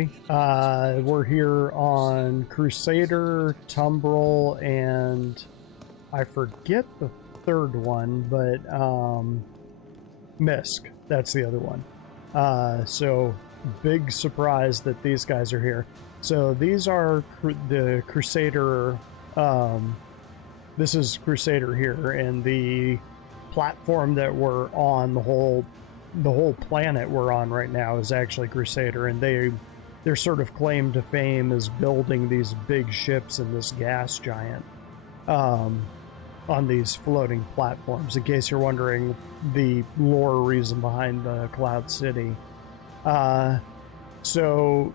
everybody. We're here on Crusader, Tumbril, and I forget the third one, but MISC. That's the other one. So big surprise that these guys are here. So these are the Crusader. This is Crusader here, and the platform that we're on, the whole planet we're on right now is actually Crusader, and their sort of claim to fame is building these big ships in this gas giant on these floating platforms, in case you're wondering the lore reason behind the Cloud City. So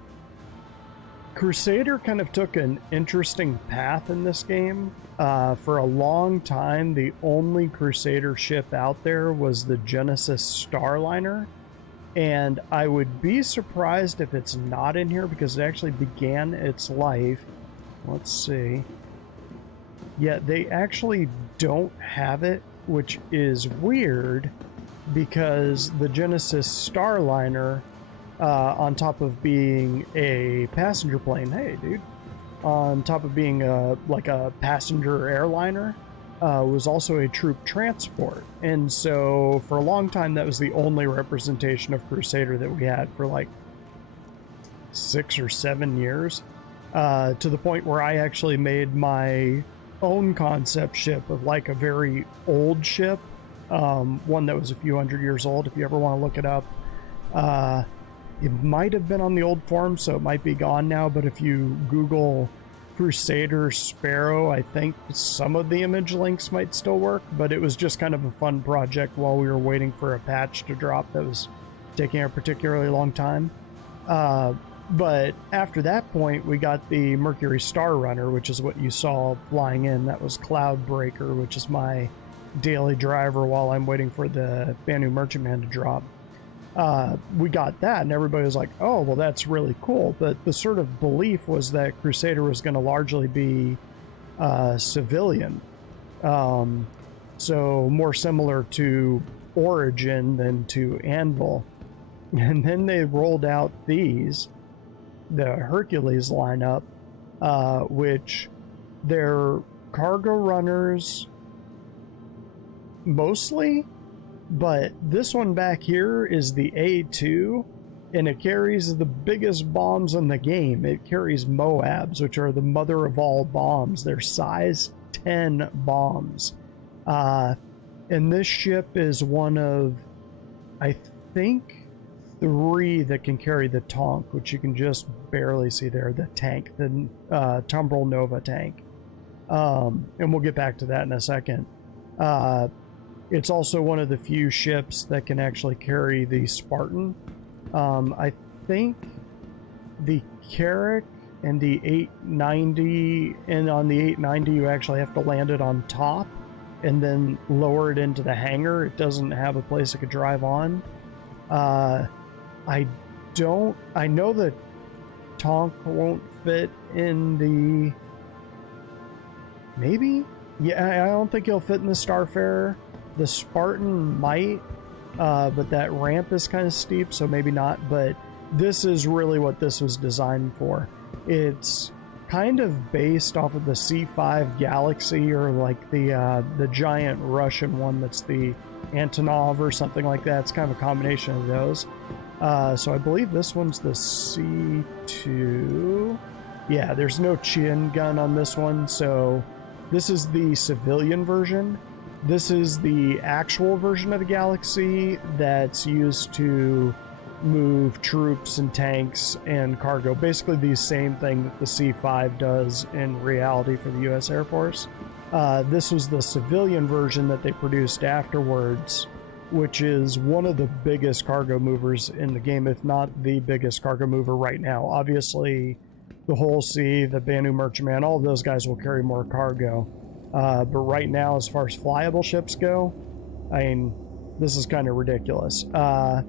Crusader kind of took an interesting path in this game. For a long time, the only Crusader ship out there was the Genesis Starliner, and I would be surprised if it's not in here because it actually began its life. Let's see. Yeah, they actually don't have it, which is weird because the Genesis Starliner, on top of being a passenger plane, hey dude, on top of being like a passenger airliner, was also a troop transport. And so for a long time that was the only representation of Crusader that we had for like 6 or 7 years, to the point where I actually made my own concept ship of like a very old ship, one that was a few hundred years old. If you ever want to look it up, it might have been on the old forum, so it might be gone now, but if you Google Crusader Sparrow, I think some of the image links might still work, but it was just kind of a fun project while we were waiting for a patch to drop that was taking a particularly long time. But after that point, we got the Mercury Star Runner, which is what you saw flying in. That was Cloudbreaker, which is my daily driver while I'm waiting for the Banu Merchantman to drop. We got that, and everybody was like, oh, well, that's really cool. But the sort of belief was that Crusader was going to largely be civilian. So more similar to Origin than to Anvil. And then they rolled out these, the Hercules lineup, which they're cargo runners mostly. But this one back here is the A2, and it carries the biggest bombs in the game. It carries Moabs, which are the mother of all bombs. They're size 10 bombs. And this ship is one of, I think, 3 that can carry the Tonk, which you can just barely see there, the tank, the Tumbril Nova tank. And we'll get back to that in a second. It's also one of the few ships that can actually carry the Spartan. I think the Carrack and the 890, and on the 890 you actually have to land it on top and then lower it into the hangar. It doesn't have a place it could drive on. I know the Tonk won't fit in the, maybe? Yeah, I don't think he'll fit in the Starfarer. The Spartan might, but that ramp is kind of steep, so maybe not. But this is really what this was designed for. It's kind of based off of the C5 Galaxy, or like the giant Russian one that's the Antonov or something like that. It's kind of a combination of those. So I believe this one's the C2. Yeah, there's no chin gun on this one, so this is the civilian version. This is the actual version of the Galaxy that's used to move troops and tanks and cargo. Basically the same thing that the C5 does in reality for the US Air Force. This was the civilian version that they produced afterwards, which is one of the biggest cargo movers in the game, if not the biggest cargo mover right now. Obviously, the Hull Sea, the Banu Merchantman, all of those guys will carry more cargo. But right now, as far as flyable ships go, I mean, this is kind of ridiculous. The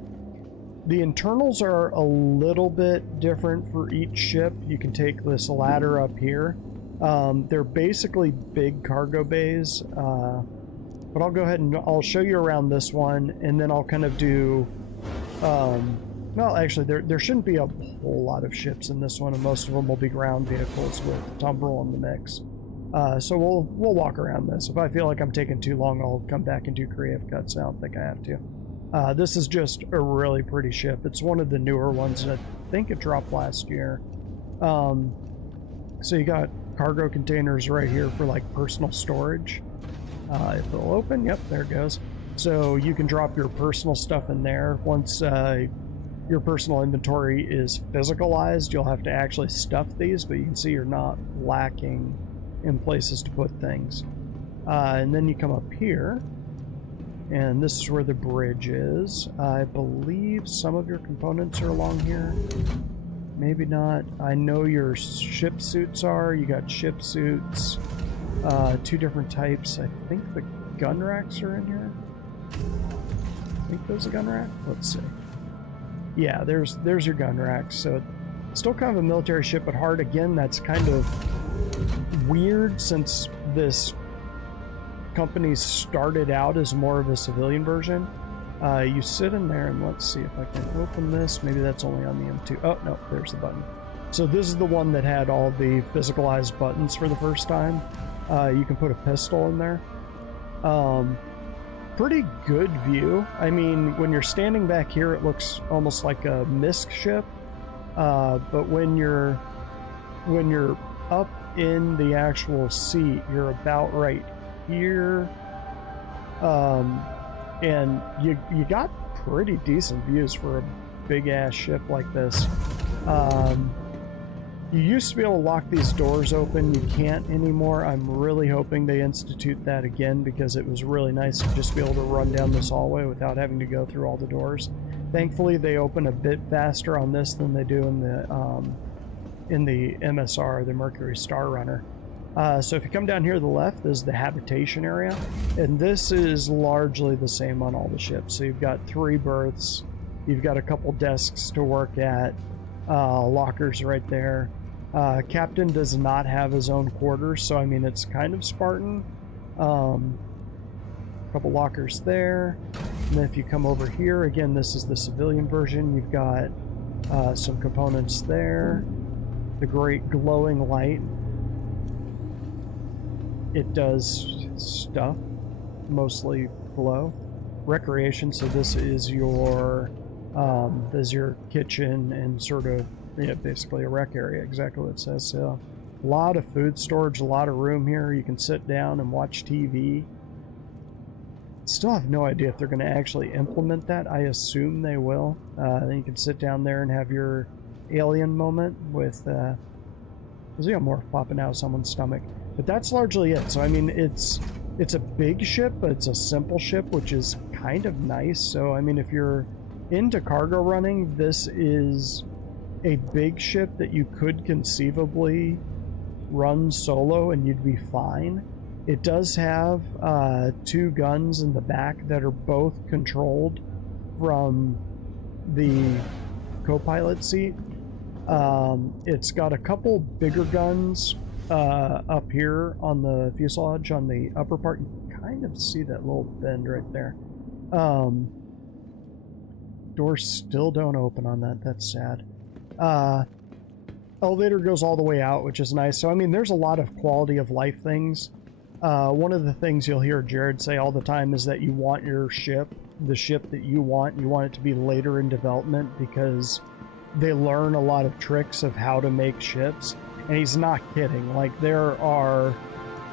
internals are a little bit different for each ship. You can take this ladder up here. They're basically big cargo bays, but I'll go ahead and I'll show you around this one, and then I'll kind of do Well, actually, there shouldn't be a whole lot of ships in this one, and most of them will be ground vehicles with Tumbril in the mix. So we'll walk around this. If I feel like I'm taking too long, I'll come back and do creative cuts. I don't think I have to. This is just a really pretty ship. It's one of the newer ones, and I think it dropped last year. So you got cargo containers right here for like personal storage. If it'll open, yep, there it goes. So you can drop your personal stuff in there. Once your personal inventory is physicalized, you'll have to actually stuff these, but you can see you're not lacking in places to put things. And then you come up here, and this is where the bridge is. I believe some of your components are along here. Maybe not. I know your ship suits are. You got ship suits, 2 different types. I think the gun racks are in here. I think there's a gun rack. Let's see. Yeah, there's your gun racks. So it's still kind of a military ship at heart. Again, that's kind of weird since this company started out as more of a civilian version. You sit in there, and let's see if I can open this. Maybe that's only on the M2. Oh, no, there's the button. So this is the one that had all the physicalized buttons for the first time. You can put a pistol in there. Pretty good view. I mean, when you're standing back here, it looks almost like a MISC ship. But when you're up in the actual seat, you're about right here. And you got pretty decent views for a big ass ship like this. You used to be able to lock these doors open. You can't anymore. I'm really hoping they institute that again, because it was really nice to just be able to run down this hallway without having to go through all the doors. Thankfully, they open a bit faster on this than they do in the MSR, the Mercury Star Runner. So if you come down here to the left, this is the habitation area, and this is largely the same on all the ships. So you've got 3 berths, you've got a couple desks to work at, lockers right there. Captain does not have his own quarters, so I mean it's kind of Spartan. Couple lockers there, and then if you come over here, again, this is the civilian version. You've got some components there. The great glowing light. It does stuff, mostly glow. Recreation, so this is your kitchen and sort of, yeah, basically a rec area, exactly what it says. So a lot of food storage, a lot of room here. You can sit down and watch TV. Still have no idea if they're going to actually implement that. I assume they will. Then you can sit down there and have your alien moment with there's a morph popping out of someone's stomach. But that's largely it. So I mean, it's a big ship, but it's a simple ship, which is kind of nice. So I mean, if you're into cargo running, this is a big ship that you could conceivably run solo and you'd be fine. It does have 2 guns in the back that are both controlled from the co-pilot seat. It's got a couple bigger guns up here on the fuselage on the upper part. You can kind of see that little bend right there. Doors still don't open on that. That's sad. Elevator goes all the way out, which is nice. So I mean, there's a lot of quality of life things. One of the things you'll hear Jared say all the time is that you want your ship, the ship that you want it to be later in development, because they learn a lot of tricks of how to make ships. And he's not kidding. Like, there are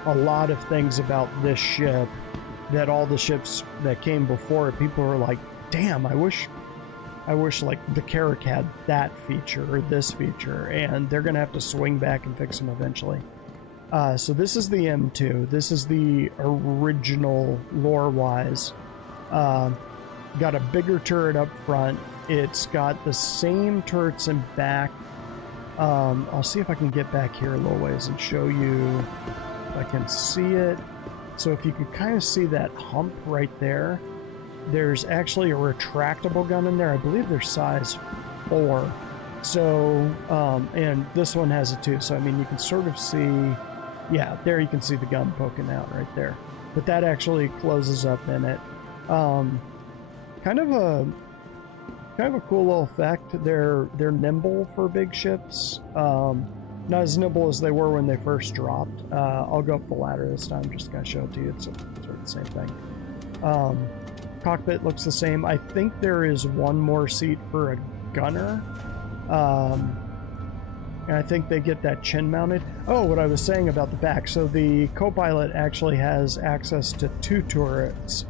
a lot of things about this ship that all the ships that came before it, people were like, damn, I wish like the Carrack had that feature or this feature, and they're gonna have to swing back and fix them eventually. So this is the M2. This is the original lore-wise. Got a bigger turret up front. It's got the same turrets in back. I'll see if I can get back here a little ways and show you if I can see it. So if you can kind of see that hump right there, there's actually a retractable gun in there. I believe they're size 4. So, and this one has it too. So, I mean, you can sort of see, yeah, there you can see the gun poking out right there. But that actually closes up in it. Kind of kind of a cool little effect. They're nimble for big ships. Not as nimble as they were when they first dropped. I'll go up the ladder this time, just to kind of show it to you. It's sort of the same thing. Cockpit looks the same. I think there is one more seat for a gunner. And I think they get that chin mounted. Oh, what I was saying about the back. So the co-pilot actually has access to 2 turrets.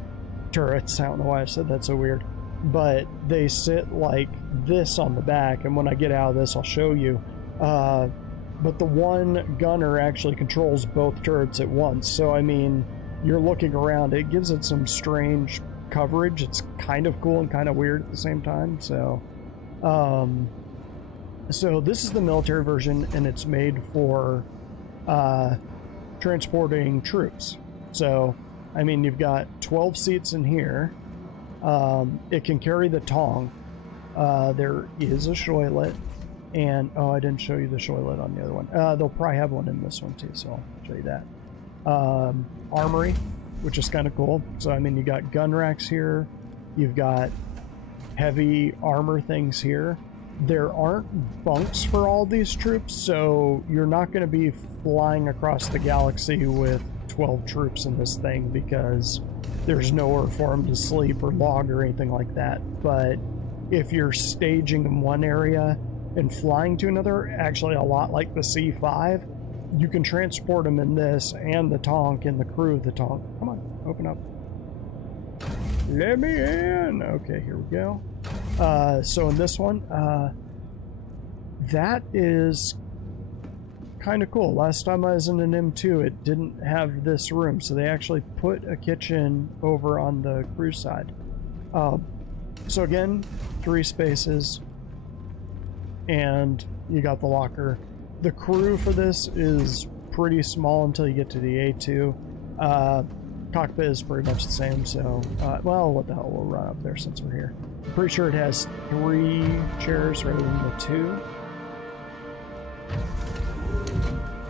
I don't know why I said that so weird. But they sit like this on the back, and when I get out of this, I'll show you. But the one gunner actually controls both turrets at once. So, I mean, you're looking around. It gives it some strange coverage. It's kind of cool and kind of weird at the same time. So, so this is the military version, and it's made for transporting troops. So, I mean, you've got 12 seats in here. It can carry the Tong. There is a shoilet. And, oh, I didn't show you the shoilet on the other one. They'll probably have one in this one too, so I'll show you that. Armory, which is kind of cool. So, I mean, you got gun racks here. You've got heavy armor things here. There aren't bunks for all these troops, so you're not going to be flying across the galaxy with 12 troops in this thing because there's nowhere for them to sleep or log or anything like that. But if you're staging in one area and flying to another, actually a lot like the C5, you can transport them in this and the Tonk and the crew of the Tonk. Come on, open up. Let me in. Okay, here we go. So in this one, that is kind of cool. Last time I was in an M2, it didn't have this room, so they actually put a kitchen over on the crew side. So again, 3 spaces, and you got the locker. The crew for this is pretty small until you get to the A2. Cockpit is pretty much the same, so, well, what the hell, we'll run up there since we're here. I'm pretty sure it has 3 chairs rather than the 2.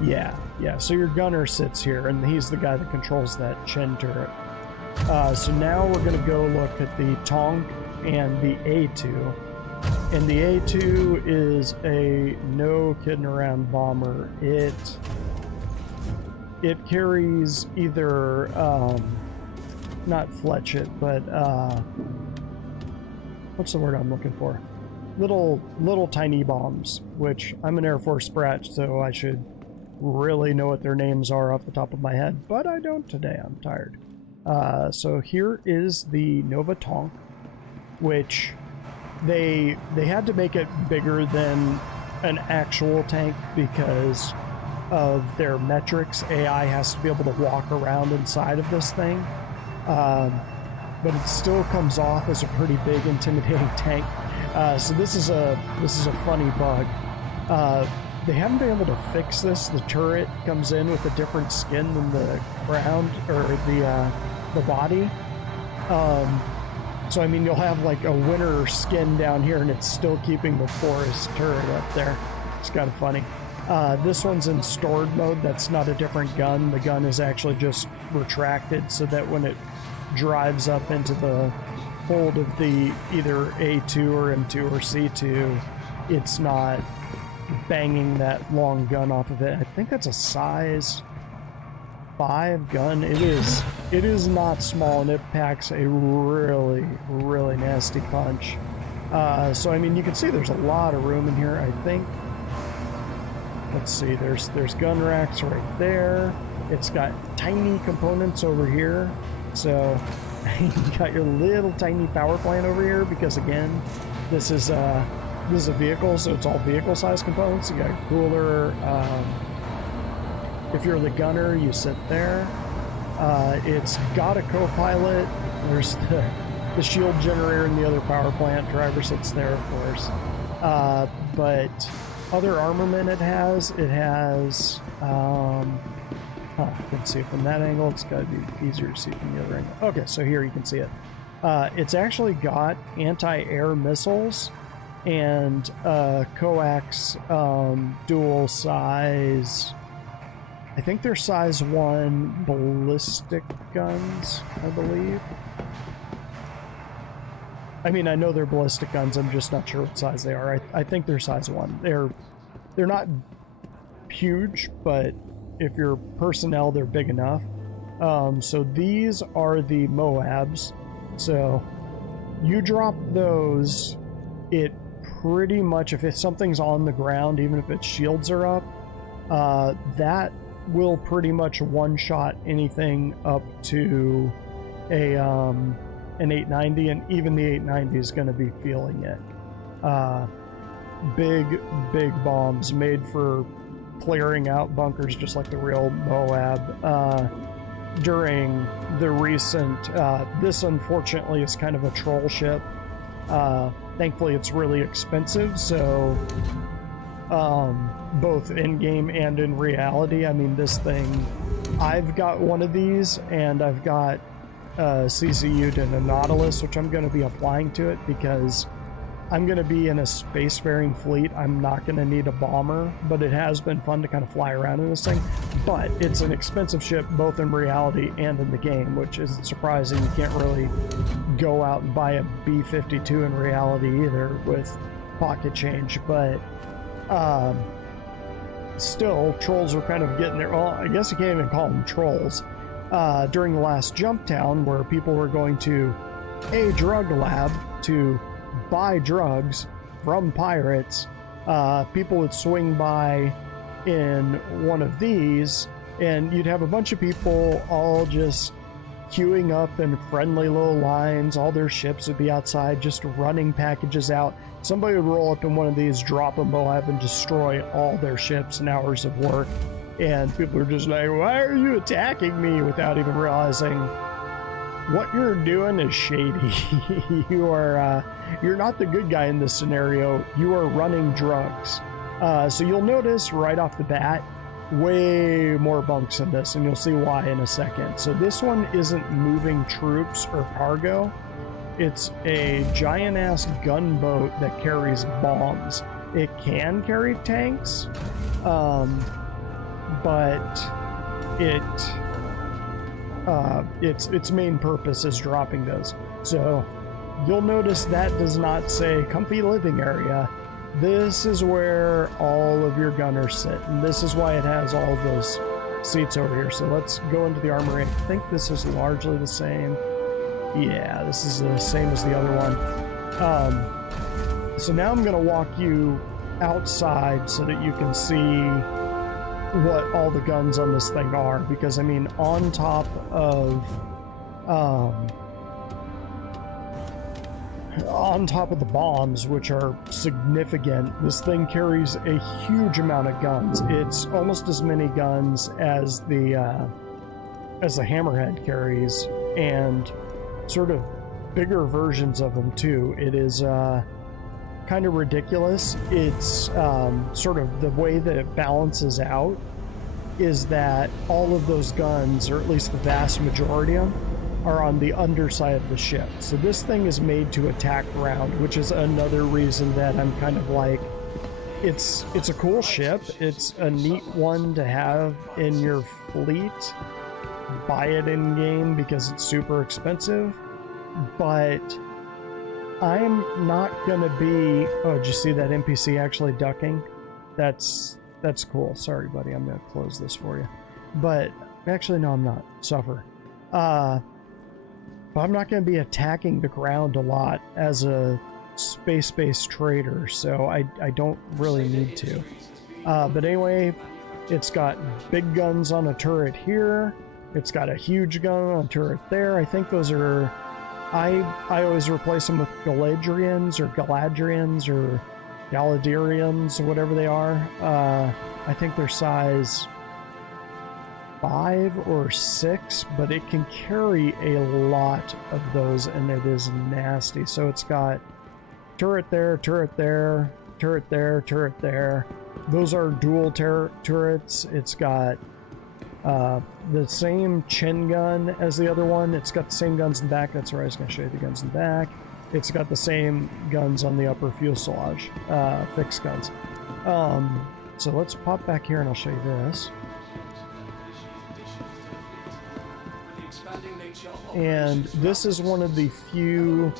Yeah, so your gunner sits here, and he's the guy that controls that chin turret. So now we're going to go look at the Tonk and the A2. And the A2 is a no kidding around bomber. It carries either, not Fletchet, but, what's the word I'm looking for? Little tiny bombs, which I'm an Air Force brat, so I should really know what their names are off the top of my head, but I don't today. I'm tired. So here is the Nova Tonk, which they had to make it bigger than an actual tank because of their metrics. AI has to be able to walk around inside of this thing, but it still comes off as a pretty big, intimidating tank. So this is a funny bug. They haven't been able to fix this. The turret comes in with a different skin than the ground or the body. So I mean, you'll have like a winter skin down here, and it's still keeping the forest turret up there. It's kind of funny. This one's in stored mode. That's not a different gun. The gun is actually just retracted so that when it drives up into the hold of the either A2 or M2 or C2, it's not banging that long gun off of it. I think that's a size 5 gun. It is not small, and it packs a really, really nasty punch. So I mean, you can see there's a lot of room in here. I think, let's see, there's gun racks right there. It's got tiny components over here, so you got your little tiny power plant over here, because again, this is a vehicle, so it's all vehicle size components. You got a cooler. If you're the gunner, you sit there. It's got a co-pilot. There's the shield generator and the other power plant. Driver sits there, of course. But other armament it has, you can see it from that angle. It's got to be easier to see from the other angle. Okay, so here you can see it. It's actually got anti-air missiles and coax dual size, I think they're size 1 ballistic guns, I believe. I mean, I know they're ballistic guns. I'm just not sure what size they are. I think they're size 1. They're not huge, but if you're personnel, they're big enough. So these are the Moabs. So you drop those, it pretty much, if something's on the ground, even if its shields are up, that will pretty much one-shot anything up to an 890, and even the 890 is going to be feeling it. Big bombs made for clearing out bunkers, just like the real Moab. During the recent, this unfortunately is kind of a troll ship. Thankfully it's really expensive, so both in-game and in reality. I mean, this thing, I've got one of these, and I've got CCU'd in a Nautilus, which I'm going to be applying to it because I'm going to be in a spacefaring fleet. I'm not going to need a bomber, but it has been fun to kind of fly around in this thing. But it's an expensive ship, both in reality and in the game, which is surprising. You can't really go out and buy a B-52 in reality either with pocket change, but still, trolls are kind of getting there. Well, I guess you can't even call them trolls. During the last jump town, where people were going to a drug lab to buy drugs from pirates, people would swing by in one of these, and you'd have a bunch of people all just queuing up in friendly little lines. All their ships would be outside just running packages out. Somebody would roll up in one of these, drop a Moab, and destroy all their ships and hours of work. And people are just like, why are you attacking me? Without even realizing what you're doing is shady. You're not the good guy in this scenario. You are running drugs. So you'll notice right off the bat, way more bunks in this, and you'll see why in a second. So this one isn't moving troops or cargo. It's a giant-ass gunboat that carries bombs. It can carry tanks, but its main purpose is dropping those. So you'll notice that does not say comfy living area. This is where all of your gunners sit, and this is why it has all of those seats over here. So let's go into the armory. I think this is largely the same. Yeah, this is the same as the other one. So now I'm going to walk you outside so that you can see what all the guns on this thing are, because I mean, on top of the bombs, which are significant, this thing carries a huge amount of guns. It's almost as many guns as the Hammerhead carries, and sort of bigger versions of them too. It is kind of ridiculous. It's sort of the way that it balances out is that all of those guns, or at least the vast majority of them, are on the underside of the ship. So this thing is made to attack ground, which is another reason that I'm kind of like, it's a cool ship. It's a neat one to have in your fleet. Buy it in game because it's super expensive, but I'm not gonna be... Oh, did you see that NPC actually ducking? That's cool. Sorry, buddy. I'm gonna close this for you. But actually, no, I'm not. Suffer. But I'm not gonna be attacking the ground a lot as a space-based trader, so I don't really need to. But anyway, it's got big guns on a turret here. It's got a huge gun on a turret there. I think those are... I always replace them with Galadrians or Galadrians or Galadirians or whatever they are. I think they're size 5 or 6, but it can carry a lot of those, and it is nasty. So it's got turret there, turret there, turret there, turret there. Those are dual turrets. It's got the same chin gun as the other one. It's got the same guns in the back. That's where I was going to show you the guns in the back. It's got the same guns on the upper fuselage, fixed guns. So let's pop back here and I'll show you this. And this is one of the few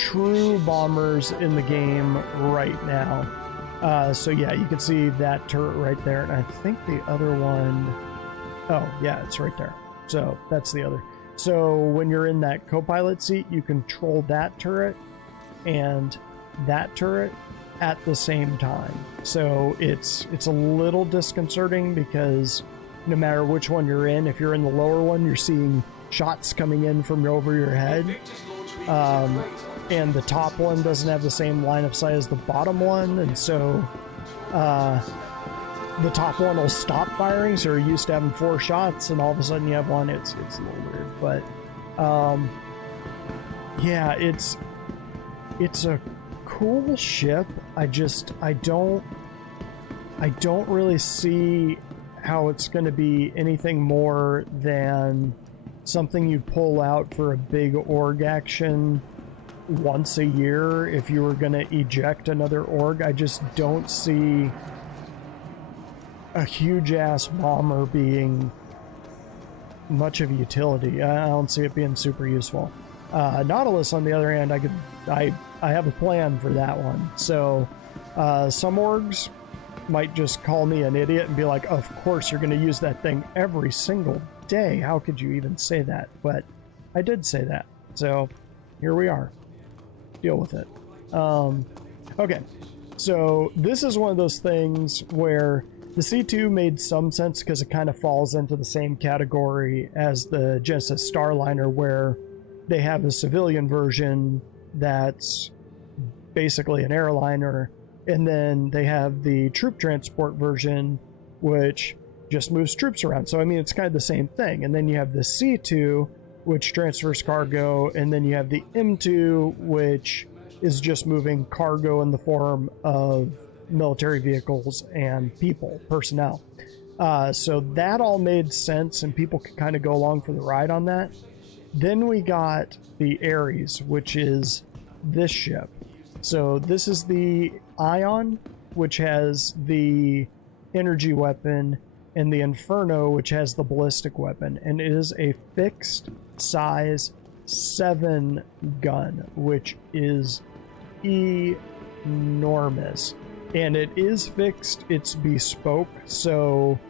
true bombers in the game right now. So yeah, you can see that turret right there, and I think the other one, oh yeah, it's right there. So that's the other. So when you're in that co-pilot seat, you control that turret and that turret at the same time. So it's a little disconcerting because no matter which one you're in, if you're in the lower one, you're seeing shots coming in from over your head. And the top one doesn't have the same line of sight as the bottom one, and so the top one will stop firing, so you're used to having 4 shots, and all of a sudden you have one. It's a little weird, but yeah, it's a cool ship. I don't really see how it's going to be anything more than something you pull out for a big org action once a year if you were going to eject another org. I just don't see a huge ass bomber being much of a utility. I don't see it being super useful. Nautilus, on the other hand, I have a plan for that one. So some orgs might just call me an idiot and be like, of course you're going to use that thing every single day. How could you even say that? But I did say that. So here we are. Deal with it. Okay. So this is one of those things where the C2 made some sense because it kind of falls into the same category as the Genesis Starliner, where they have a civilian version that's basically an airliner, and then they have the troop transport version, which just moves troops around. So I mean, it's kind of the same thing. And then you have the C2, which transfers cargo, and then you have the M2, which is just moving cargo in the form of military vehicles and personnel. So that all made sense, and people could kind of go along for the ride on that. Then we got the Ares, which is this ship. So this is the Ion, which has the energy weapon, and the Inferno, which has the ballistic weapon, and it is a fixed size 7 gun, which is enormous. And it is fixed, it's bespoke, so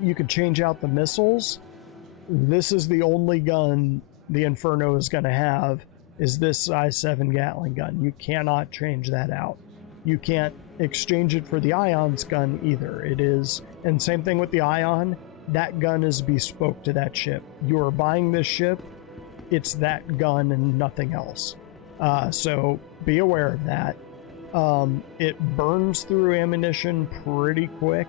you could change out the missiles. This is the only gun the Inferno is going to have, is this size 7 Gatling gun. You cannot change that out. You can't exchange it for the Ion's gun either. It is, and same thing with the Ion, that gun is bespoke to that ship. You are buying this ship, it's that gun and nothing else. So be aware of that. It burns through ammunition pretty quick.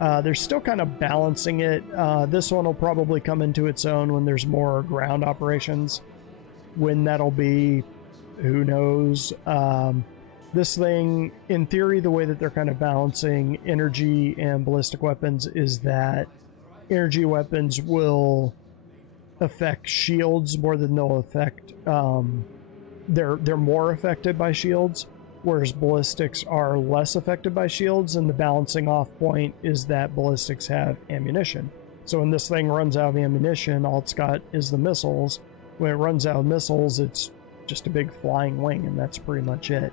They're still kind of balancing it. This one will probably come into its own when there's more ground operations. When that'll be, who knows. This thing, in theory, the way that they're kind of balancing energy and ballistic weapons is that energy weapons will affect shields more than they'll affect, they're more affected by shields, whereas ballistics are less affected by shields, and the balancing off point is that ballistics have ammunition. So when this thing runs out of ammunition, all it's got is the missiles. When it runs out of missiles, it's just a big flying wing, and that's pretty much it.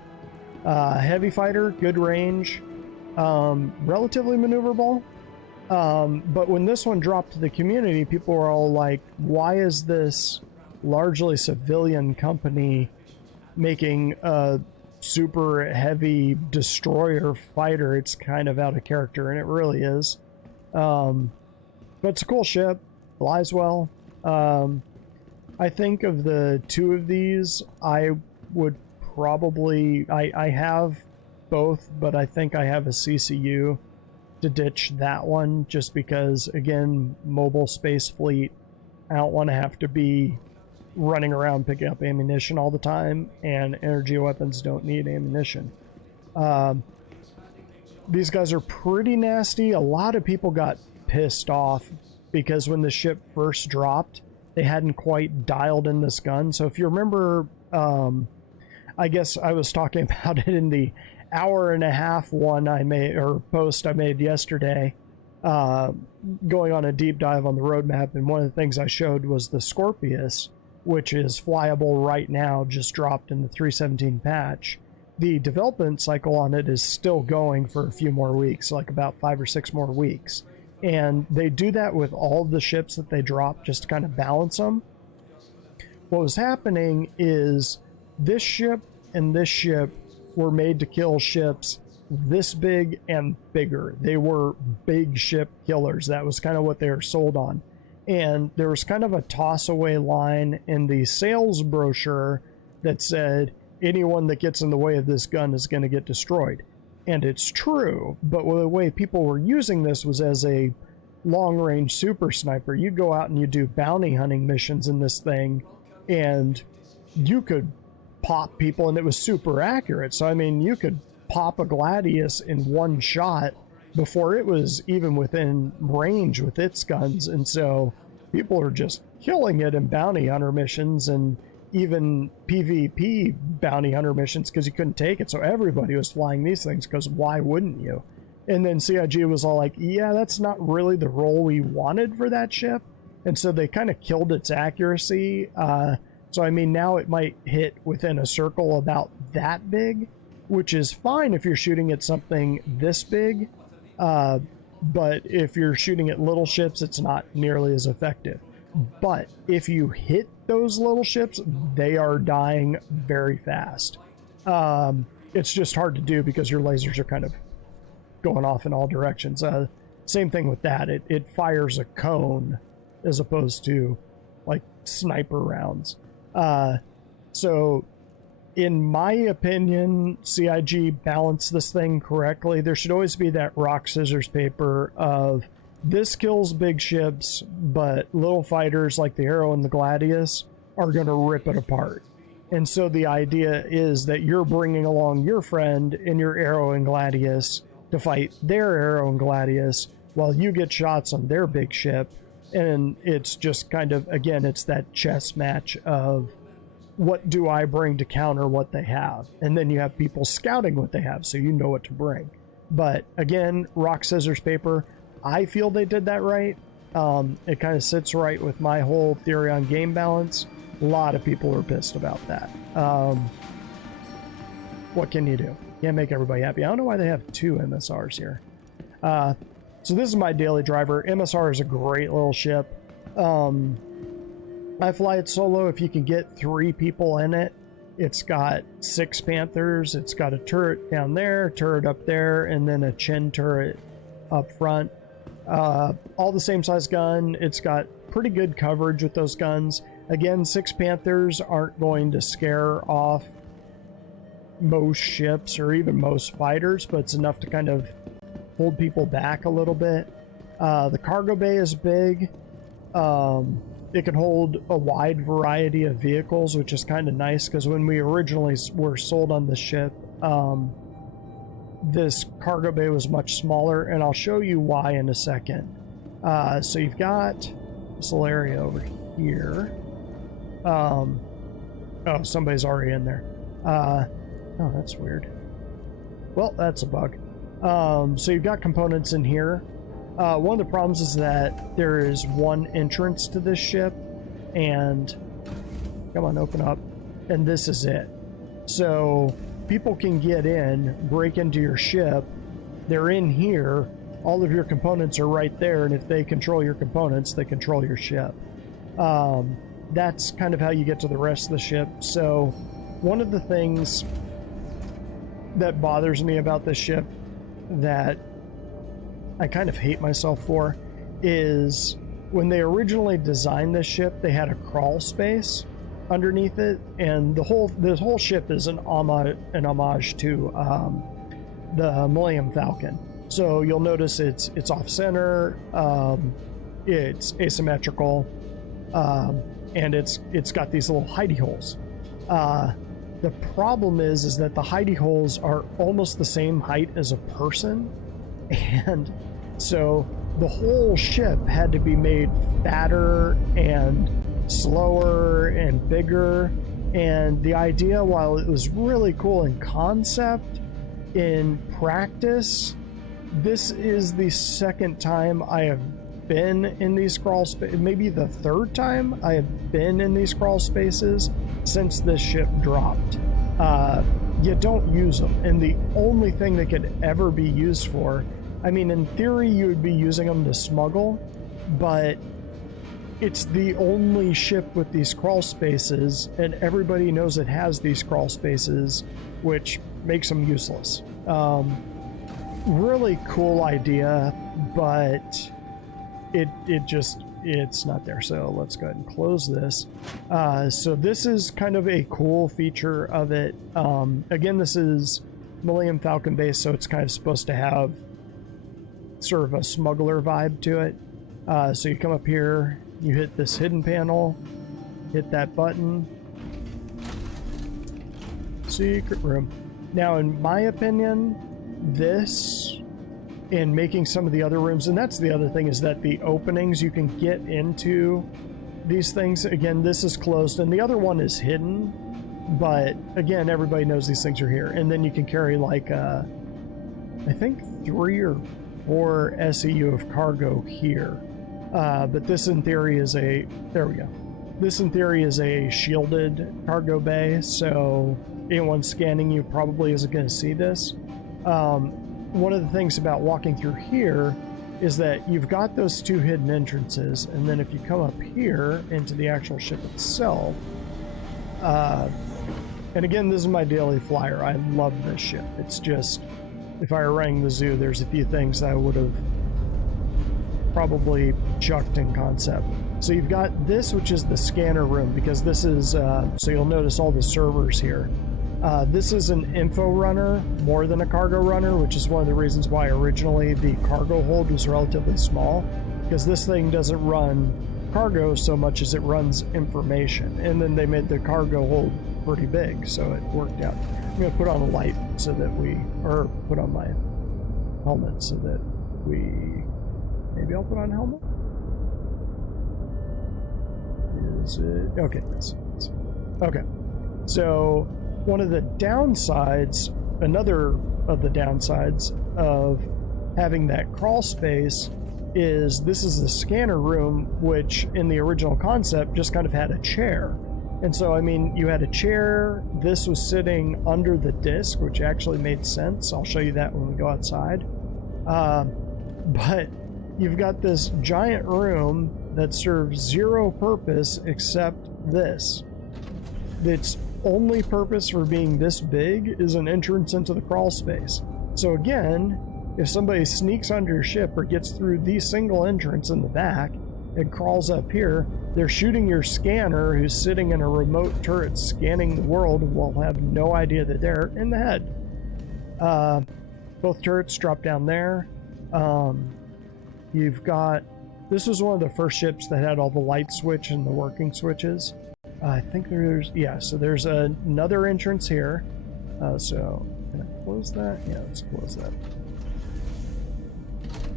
Heavy fighter, good range, relatively maneuverable. But when this one dropped to the community, people were all like, why is this largely civilian company making a super heavy destroyer fighter? It's kind of out of character, and it really is. But it's a cool ship, flies well. I think of the two of these, I would probably, I have both, but I think I have a CCU to ditch that one, just because, again, mobile space fleet, I don't want to have to be running around picking up ammunition all the time, and energy weapons don't need ammunition. These guys are pretty nasty. A lot of people got pissed off because when the ship first dropped, they hadn't quite dialed in this gun. So if you remember, I guess I was talking about it in the hour-and-a-half one I made, or post I made yesterday, going on a deep dive on the roadmap, and one of the things I showed was the Scorpius, which is flyable right now, just dropped in the 3.17 patch. The development cycle on it is still going for a few more weeks, like about 5 or 6 more weeks. And they do that with all of the ships that they drop just to kind of balance them. What was happening is this ship and this ship were made to kill ships this big and bigger. They were big ship killers. That was kind of what they were sold on. And there was kind of a toss away line in the sales brochure that said, anyone that gets in the way of this gun is going to get destroyed. And it's true, but the way people were using this was as a long-range super sniper. You go out and you do bounty hunting missions in this thing, and you could pop people, and it was super accurate. So, I mean, you could pop a Gladius in one shot before it was even within range with its guns. And so people are just killing it in bounty hunter missions and even PvP bounty hunter missions because you couldn't take it. So everybody was flying these things because why wouldn't you? And then CIG was all like, yeah, that's not really the role we wanted for that ship. And so they kind of killed its accuracy. So I mean, now it might hit within a circle about that big, which is fine if you're shooting at something this big. But if you're shooting at little ships, it's not nearly as effective. But if you hit those little ships, they are dying very fast. It's just hard to do because your lasers are kind of going off in all directions. Same thing with that. It fires a cone as opposed to like sniper rounds. So in my opinion, CIG balanced this thing correctly. There should always be that rock, scissors, paper of this kills big ships, but little fighters like the Arrow and the Gladius are going to rip it apart. And so the idea is that you're bringing along your friend in your Arrow and Gladius to fight their Arrow and Gladius while you get shots on their big ship. And it's just kind of, again, it's that chess match of what do I bring to counter what they have? And then you have people scouting what they have, so you know what to bring. But again, rock, scissors, paper, I feel they did that right. It kind of sits right with my whole theory on game balance. A lot of people are pissed about that. What can you do? Can't make everybody happy. I don't know why they have 2 MSRs here. So this is my daily driver. MSR is a great little ship. I fly it solo if you can get 3 people in it. It's got 6 Panthers. It's got a turret down there, turret up there, and then a chin turret up front. All the same size gun. It's got pretty good coverage with those guns. Again, 6 Panthers aren't going to scare off most ships or even most fighters, but it's enough to kind of hold people back a little bit. The cargo bay is big. It can hold a wide variety of vehicles, which is kind of nice because when we originally were sold on the ship, this cargo bay was much smaller, and I'll show you why in a second. So you've got this little area over here. Oh, somebody's already in there. Oh, that's weird. Well, that's a bug. So you've got components in here. One of the problems is that there is one entrance to this ship, and come on, open up, and this is it. So people can get in, break into your ship, they're in here, all of your components are right there, and if they control your components, they control your ship. That's kind of how you get to the rest of the ship. So one of the things that bothers me about this ship that I kind of hate myself for is when they originally designed this ship, they had a crawl space underneath it, and this whole ship is an homage to the Millennium Falcon. So you'll notice it's off center, it's asymmetrical, and it's got these little hidey holes. The problem is that the hidey holes are almost the same height as a person, and so the whole ship had to be made fatter and slower and bigger. And the idea, while it was really cool in concept, in practice, this is the second time I have been in these crawl spaces, maybe the third time I have been in these crawl spaces since this ship dropped. You don't use them, and the only thing they could ever be used for, I mean, in theory you would be using them to smuggle, but it's the only ship with these crawl spaces, and everybody knows it has these crawl spaces, which makes them useless. Really cool idea, but it's not there. So let's go ahead and close this. So this is kind of a cool feature of it. Again, this is Millennium Falcon base, so it's kind of supposed to have sort of a smuggler vibe to it. So you come up here, you hit this hidden panel, hit that button, secret room. Now, in my opinion, this and making some of the other rooms, and that's the other thing, is that the openings you can get into these things, again, this is closed and the other one is hidden, but again, everybody knows these things are here. And then you can carry like I think 3 or 4 SEU of cargo here, but this in theory is a, there we go, this in theory is a shielded cargo bay, so anyone scanning you probably isn't going to see this. One of the things about walking through here is that you've got those 2 hidden entrances, and then if you come up here into the actual ship itself, and again, this is my daily flyer. I love this ship. It's just, if I were running the zoo, there's a few things I would have probably chucked in concept. So you've got this, which is the scanner room, because this is, so you'll notice all the servers here. This is an info runner more than a cargo runner, which is one of the reasons why originally the cargo hold was relatively small, because this thing doesn't run cargo so much as it runs information. And then they made the cargo hold pretty big, so it worked out. I'm going to put on a light so that we, or put on my helmet so that we, maybe I'll put on a helmet? Is it, okay, okay. So one of the downsides, another of the downsides of having that crawl space is this is the scanner room, which in the original concept just kind of had a chair. And so, I mean, you had a chair, this was sitting under the disc, which actually made sense. I'll show you that when we go outside. But you've got this giant room that serves zero purpose except this. Its only purpose for being this big is an entrance into the crawl space. So again, if somebody sneaks onto your ship or gets through the single entrance in the back and crawls up here, they're shooting your scanner, who's sitting in a remote turret scanning the world, and will have no idea that they're in the head. Both turrets drop down there. You've got, this was one of the first ships that had all the light switch and the working switches. I think there's, yeah, so there's another entrance here. So, can I close that? Yeah, let's close that.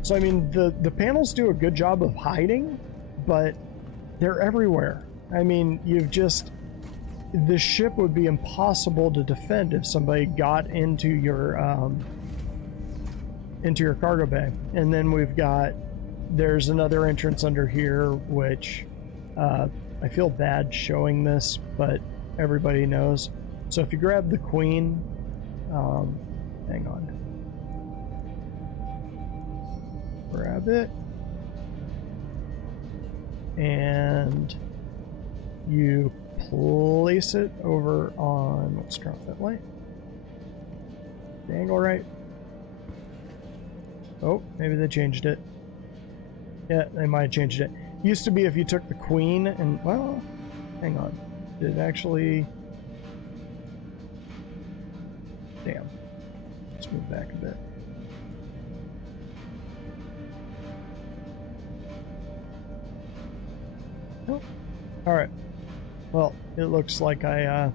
So, I mean, the panels do a good job of hiding, but they're everywhere. I mean, you've just, the ship would be impossible to defend if somebody got into your cargo bay. And then we've got, there's another entrance under here, which I feel bad showing this, but everybody knows. So if you grab the queen, hang on, grab it, and you place it over on, let's turn off that light, the angle right. Oh, maybe they changed it. Yeah, they might have changed it. Used to be if you took the queen and, well, hang on. Did it actually, damn. Let's move back a bit. Oh, all right. Well, it looks like I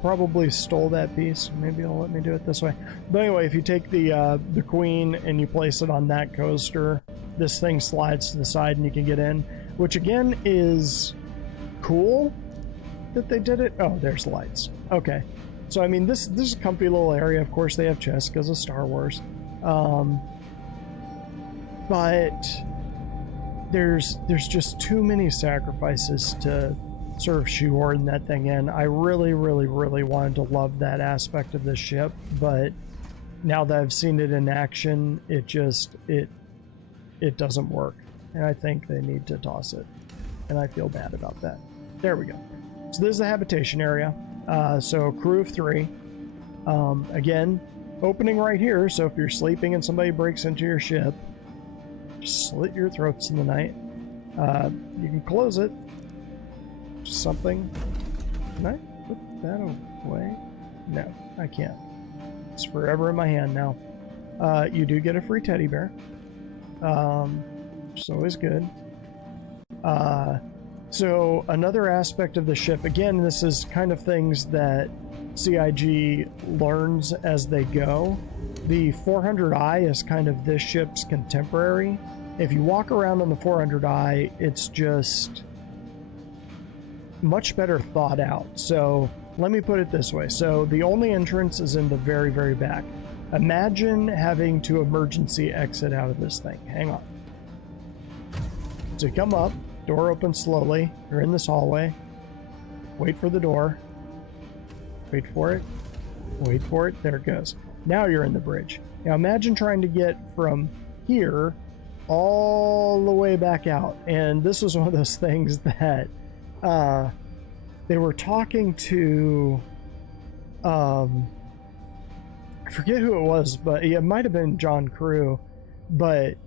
probably stole that piece. Maybe it'll let me do it this way. But anyway, if you take the queen and you place it on that coaster, this thing slides to the side and you can get in, which again is cool that they did it. Oh, there's lights. Okay. So, I mean, this is a comfy little area. Of course, they have chests because of Star Wars. but there's just too many sacrifices to sort of shoehorn that thing in. I really wanted to love that aspect of the ship, but now that I've seen it in action, it doesn't work, and I think they need to toss it, and I feel bad about that. There we go. So this is the habitation area. So crew of 3. Again, opening right here, so if you're sleeping and somebody breaks into your ship, just slit your throats in the night. You can close it. Just something. Can I put that away? No, I can't. It's forever in my hand now. You do get a free teddy bear, which is always good. So another aspect of the ship, again, this is kind of things that CIG learns as they go. The 400i is kind of this ship's contemporary. If you walk around on the 400i, it's just much better thought out. So let me put it this way. So the only entrance is in the very back. Imagine having to emergency exit out of this thing. Hang on. So you come up, door opens slowly. You're in this hallway. Wait for the door. Wait for it. Wait for it. There it goes. Now you're in the bridge. Now imagine trying to get from here all the way back out. And this was one of those things that they were talking to I forget who it was, but it might have been John Crew, but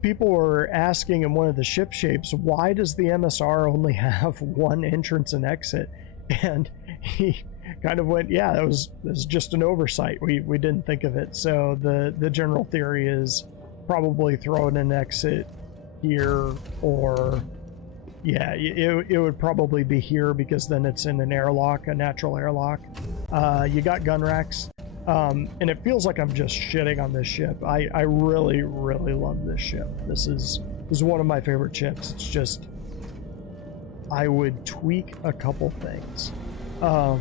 people were asking in one of the ship shapes, why does the MSR only have one entrance and exit? And he kind of went, yeah, it was just an oversight. We didn't think of it. So the general theory is probably throw in an exit here, or yeah, it would probably be here because then it's in an airlock, a natural airlock. You got gun racks. And it feels like I'm just shitting on this ship. I really love this ship. This is one of my favorite ships. It's just, I would tweak a couple things. So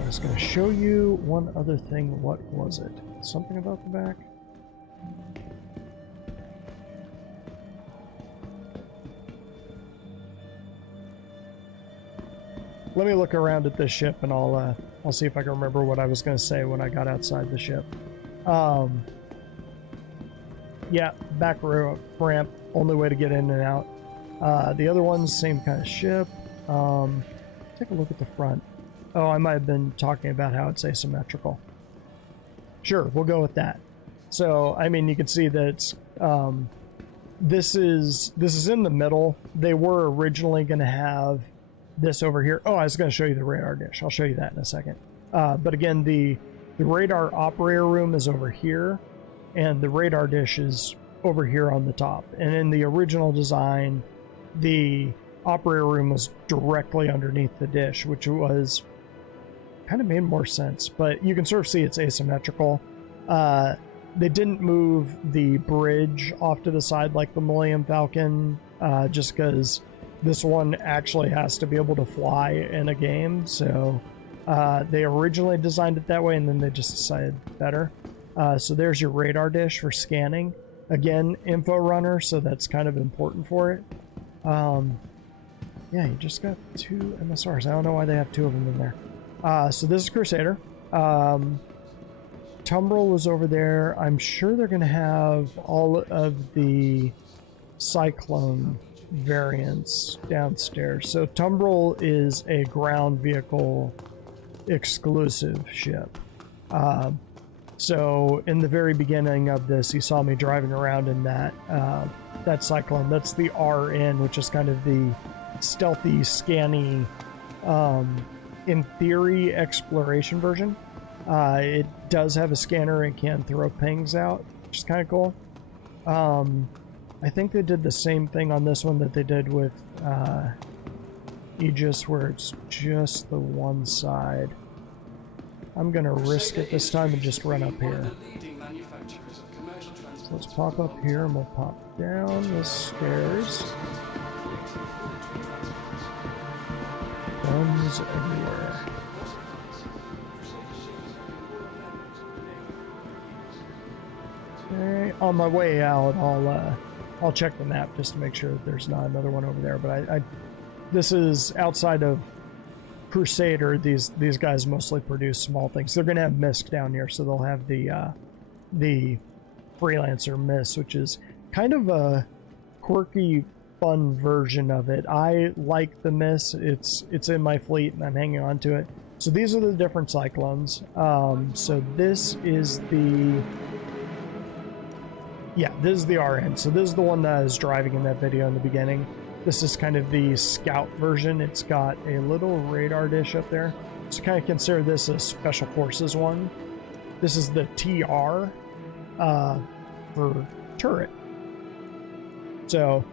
I was going to show you one other thing. What was it? Something about the back? Let me look around at this ship and I'll see if I can remember what I was going to say when I got outside the ship. Yeah, back ramp, only way to get in and out. The other one's same kind of ship. Take a look at the front. Oh, I might have been talking about how it's asymmetrical. Sure, we'll go with that. So, I mean, you can see that it's, this is in the middle. They were originally going to have this over here. Oh, I was going to show you the radar dish. I'll show you that in a second. But again, the radar operator room is over here, and the radar dish is over here on the top. And in the original design, the operator room was directly underneath the dish, which was kind of made more sense. But you can sort of see it's asymmetrical. They didn't move the bridge off to the side like the Millennium Falcon, just because this one actually has to be able to fly in a game. So they originally designed it that way, and then they just decided better. So there's your radar dish for scanning. Again, info runner, so that's kind of important for it. Yeah, you just got 2 MSRs. I don't know why they have 2 of them in there. So this is Crusader. Tumbril was over there. I'm sure they're going to have all of the Cyclone variants downstairs. So Tumbril is a ground vehicle exclusive ship. So in the very beginning of this, you saw me driving around in that Cyclone. That's the RN, which is kind of the stealthy, scanny, in theory, exploration version. It does have a scanner and can throw pings out, which is kind of cool. I think they did the same thing on this one that they did with Aegis, where it's just the one side. I'm going to risk it this time and just run up here. So let's pop up here and we'll pop down the stairs. Guns everywhere. Okay, on my way out, I'll check the map just to make sure that there's not another one over there. But this is outside of Crusader. These guys mostly produce small things. They're gonna have MISC down here, so they'll have the Freelancer MISC, which is kind of a quirky, fun version of it. I like the MISC. It's in my fleet, and I'm hanging on to it. So these are the different cyclones. So this is the... Yeah, this is the RN. So this is the one that I was driving in that video in the beginning. This is kind of the scout version. It's got a little radar dish up there. So kind of consider this a special forces one. This is the TR for turret. So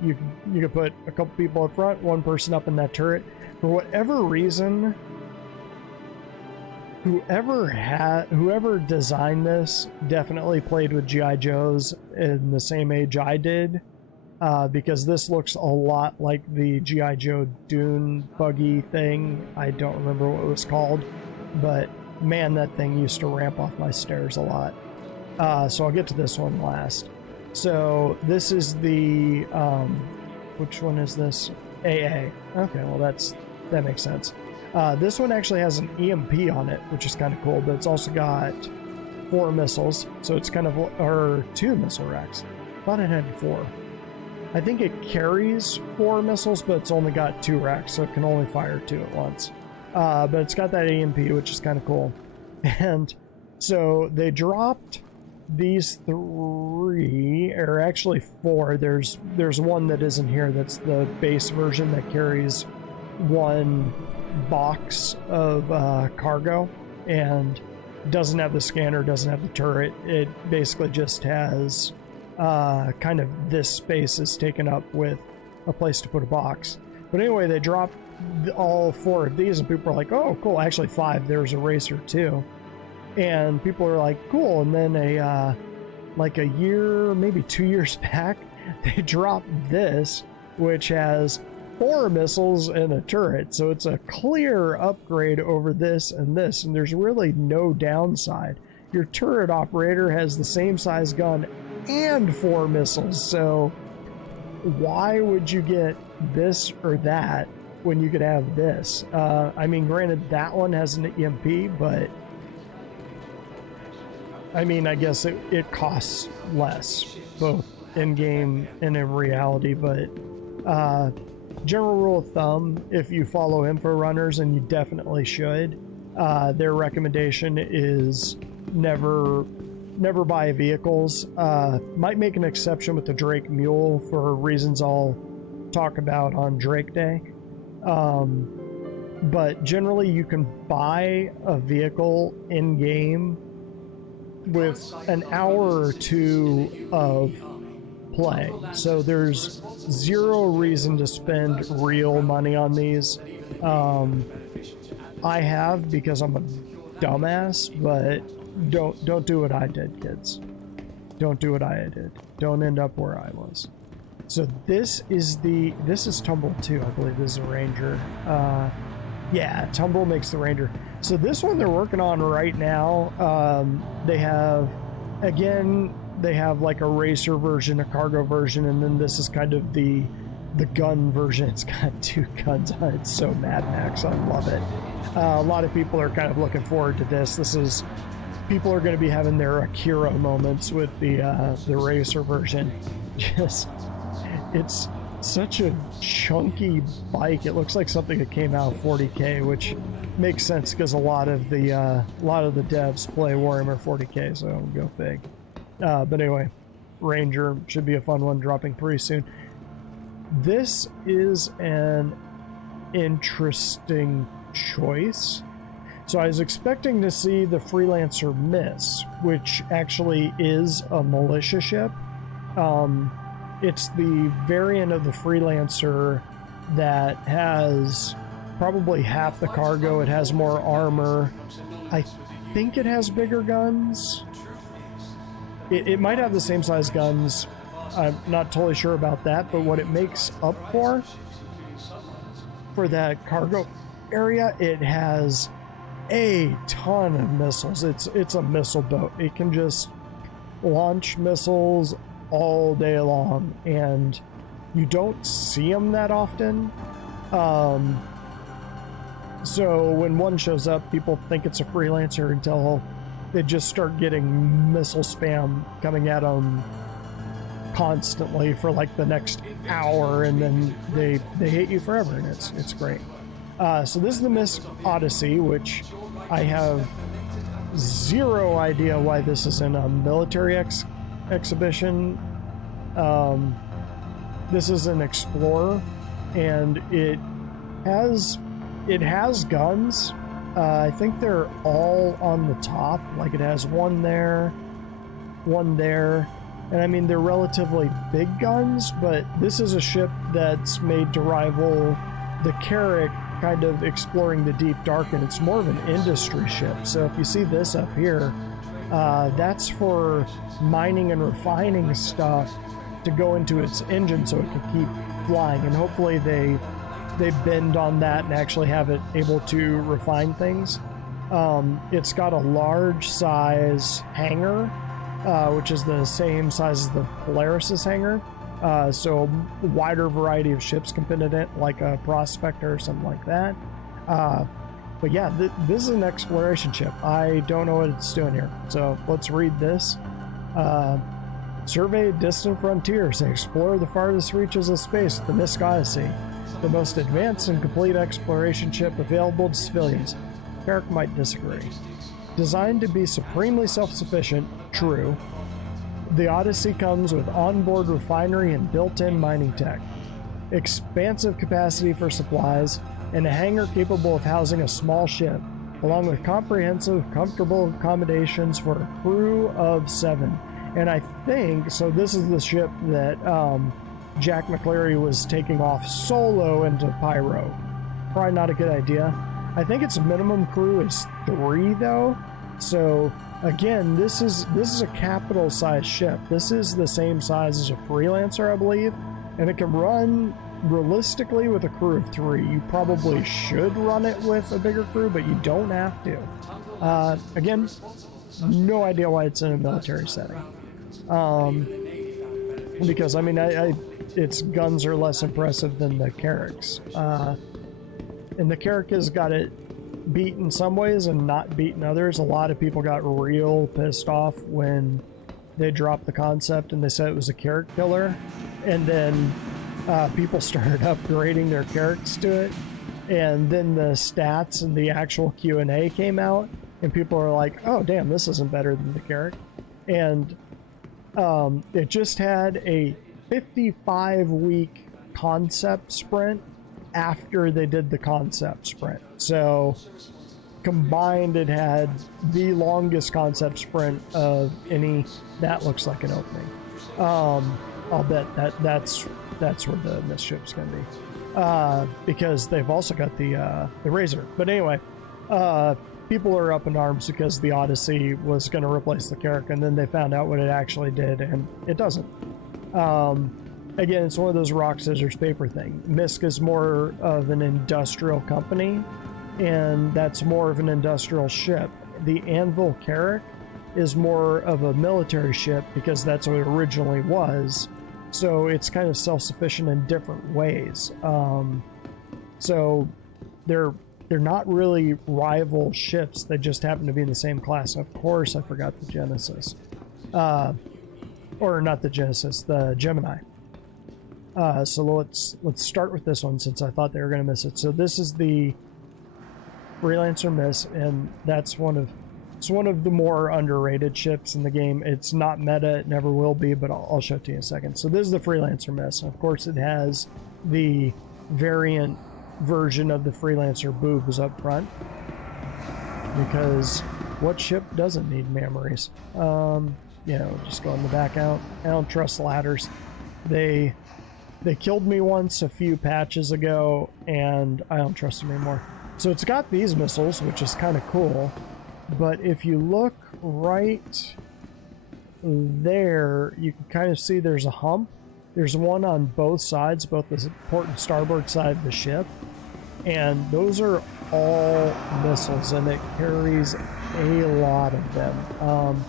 you can put a couple people up front, one person up in that turret. For whatever reason, whoever designed this definitely played with G.I. Joes in the same age I did, because this looks a lot like the G.I. Joe Dune buggy thing. I don't remember what it was called, but man, that thing used to ramp off my stairs a lot. So I'll get to this one last. So this is the which one is this? AA. Okay, well that makes sense. This one actually has an EMP on it, which is kind of cool, but it's also got 4 missiles, so it's kind of, or 2 missile racks. I thought it had 4. I think it carries 4 missiles, but it's only got 2 racks, so it can only fire 2 at once. But it's got that EMP, which is kind of cool. And so they dropped these 3, or actually 4. There's one that isn't here. That's the base version that carries 1 box of cargo and doesn't have the scanner, doesn't have the turret. It basically just has kind of this space is taken up with a place to put a box. But anyway, they dropped all 4 of these and people are like, oh cool, actually 5. There's a racer too, and people are like, cool. And then like a year, maybe 2 years back, they dropped this, which has 4 missiles and a turret, so it's a clear upgrade over this, and there's really no downside. Your turret operator has the same size gun and 4 missiles, so why would you get this or that when you could have this? I mean, granted, that one has an EMP, but I mean, I guess it costs less, both in-game and in reality, but general rule of thumb, if you follow info runners, and you definitely should, their recommendation is never buy vehicles. Might make an exception with the Drake Mule for reasons I'll talk about on Drake Day. But generally you can buy a vehicle in game with an hour or 2 of play, so there's 0 reason to spend real money on these. I have, because I'm a dumbass, but don't do what I did, kids. Don't do what I did. Don't end up where I was. So this is Tumbril 2, I believe. This is a Ranger. Yeah, Tumbril makes the Ranger. So this one they're working on right now. They have, again, they have like a racer version, a cargo version, and then this is kind of the gun version. It's got 2 guns on it. It's so Mad Max. I love it. A lot of people are kind of looking forward to this. People are going to be having their Akira moments with the racer version. It's such a chunky bike. It looks like something that came out of 40K, which makes sense because a lot of the devs play Warhammer 40K, so go fig. But anyway, Ranger should be a fun one, dropping pretty soon. This is an interesting choice. So I was expecting to see the Freelancer MISC, which actually is a militia ship. It's the variant of the Freelancer that has probably half the cargo. It has more armor. I think it has bigger guns. It might have the same size guns. I'm not totally sure about that, but what it makes up for that cargo area, it has a ton of missiles. It's a missile boat. It can just launch missiles all day long, and you don't see them that often. So when one shows up, people think it's a freelancer until they just start getting missile spam coming at them constantly for like the next hour, and then they hate you forever, and it's great. So this is the MISC Odyssey, which I have zero idea why this is in a military exhibition. This is an Explorer, and it has guns. I think they're all on the top. Like it has one there, and I mean they're relatively big guns, but this is a ship that's made to rival the Carrack, kind of exploring the deep dark, and it's more of an industry ship. So if you see this up here, that's for mining and refining stuff to go into its engine so it can keep flying, and hopefully they bend on that and actually have it able to refine things. It's got a large size hangar, which is the same size as the Polaris's hangar, so a wider variety of ships can fit in it, like a Prospector or something like that. But yeah, this is an exploration ship. I don't know what it's doing here, so let's read this. Survey distant frontiers and explore the farthest reaches of space with the MISC Odyssey, the most advanced and complete exploration ship available to civilians. Carrack might disagree. Designed to be supremely self-sufficient, true, the Odyssey comes with onboard refinery and built-in mining tech, expansive capacity for supplies, and a hangar capable of housing a small ship, along with comprehensive, comfortable accommodations for a crew of 7. And I think, so this is the ship that Jack McCleary was taking off solo into Pyro. Probably not a good idea. I think its minimum crew is 3 though. So again, this is a capital size ship. This is the same size as a Freelancer, I believe, and it can run realistically with a crew of 3. You probably should run it with a bigger crew, but you don't have to. Again, no idea why it's in a military setting. Because I mean, its guns are less impressive than the Carrack's, and the Carrack has got it beat in some ways and not beat in others. A lot of people got real pissed off when they dropped the concept and they said it was a Carrack killer, and then people started upgrading their Carracks to it, and then the stats and the actual Q&A came out, and people are like, oh damn, this isn't better than the Carrack. And it just had a 55-week concept sprint after they did the concept sprint. So combined, it had the longest concept sprint of any. That looks like an opening. I'll bet that's where the MISC ship's going to be, because they've also got the Razor. But anyway, people are up in arms because the Odyssey was going to replace the Carrack, and then they found out what it actually did, and it doesn't. Again, it's one of those rock, scissors, paper thing. MISC is more of an industrial company, and that's more of an industrial ship. The Anvil Carrack is more of a military ship because that's what it originally was. So it's kind of self-sufficient in different ways. So they're not really rival ships. They just happen to be in the same class. Of course, I forgot the Genesis. Or not the Genesis, the Gemini. So let's start with this one, since I thought they were going to miss it. So this is the Freelancer MISC, and that's one of the more underrated ships in the game. It's not meta, it never will be, but I'll show it to you in a second. So this is the Freelancer MISC. Of course, it has the variant version of the Freelancer boobs up front, because what ship doesn't need memories? Just go in the back out. I don't trust ladders. They killed me once a few patches ago, and I don't trust them anymore. So it's got these missiles, which is kind of cool, but if you look right there, you can kind of see there's a hump. There's one on both sides, both the port and starboard side of the ship, and those are all missiles, and it carries a lot of them.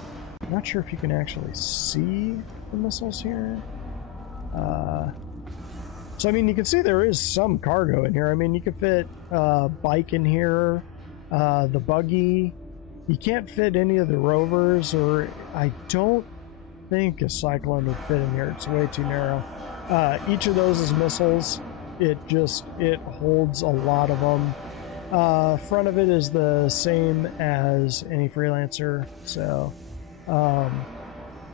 Not sure if you can actually see the missiles here. So, I mean, you can see there is some cargo in here. I mean, you can fit a bike in here, the buggy. You can't fit any of the rovers, or I don't think a Cyclone would fit in here. It's way too narrow. Each of those is missiles. It holds a lot of them. Front of it is the same as any Freelancer, so